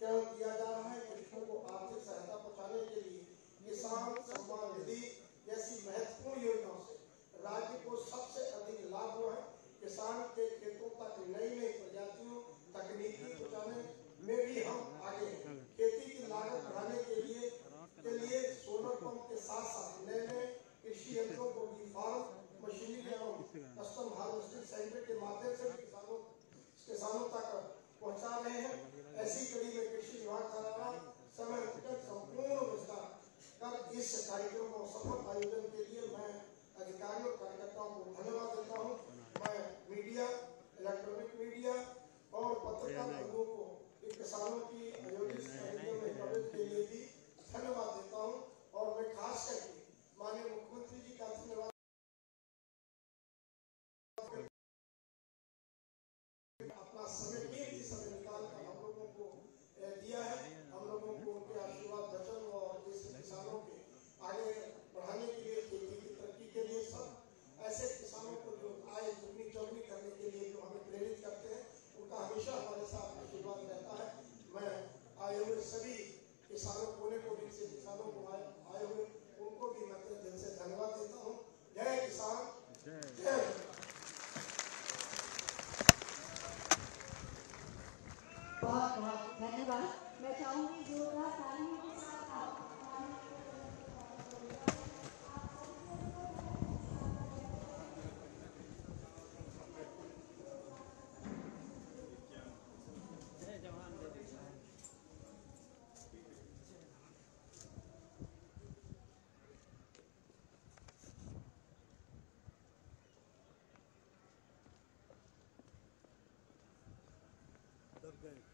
किया जा रहा है। कृषकों को आर्थिक सहायता पहुँचाने के लिए किसान सम्मान निधि जैसी महत्वपूर्ण योजनाओं से राज्य को सबसे अधिक लाभ हुआ है। किसान के खेतों तक नई नई प्रजातियों तकनीकी पहुँचाने में भी हम आगे हैं। खेती की लागत बढ़ाने के लिए सोलर पंप के साथ साथ नए नए कृषि यंत्रों को भी फार्म मशीनरी एवं कस्टम हार्वेस्टिंग सेंटर के माध्यम से किसानों तक पहुंचा रहे हैं। ऐसी कड़ी में कृषि विभाग द्वारा समय संपूर्ण विस्तार कर इस कार्यक्रम को सफल आयोजन के लिए मैं अधिकारियों और कार्यकर्ताओं को धन्यवाद देता हूं। मैं मीडिया, इलेक्ट्रॉनिक मीडिया और पत्रकार बंधुओं को किसानों की आयोजित कार्यक्रम में कवरेज के लिए भी धन्यवाद देता हूं और मैं खास करके माननीय मुख्यमंत्री जी का धन्यवाद अपना समय कीमती समय निकाल कर हम लोगों को दिया है। हम लोगों को उनके आशीर्वाद वचन और देश के किसानों के आगे बढ़ाने के लिए, खेती की तरक्की के लिए, सब ऐसे किसानों को जो आय दुगनी चौगनी करने के लिए जो हमें प्रेरित करते हैं, उनका हमेशा हमारे साथ आशीर्वाद रहता है। मैं आए हुए सभी किसानों कोने कोने से किसानों को आए हुए उनको भी मैं दिल से धन्यवाद देता हूँ। जय किसान, जय। बहुत बहुत धन्यवाद। मैं चाहूंगी जोरदार तालियों के साथ आप दब गए।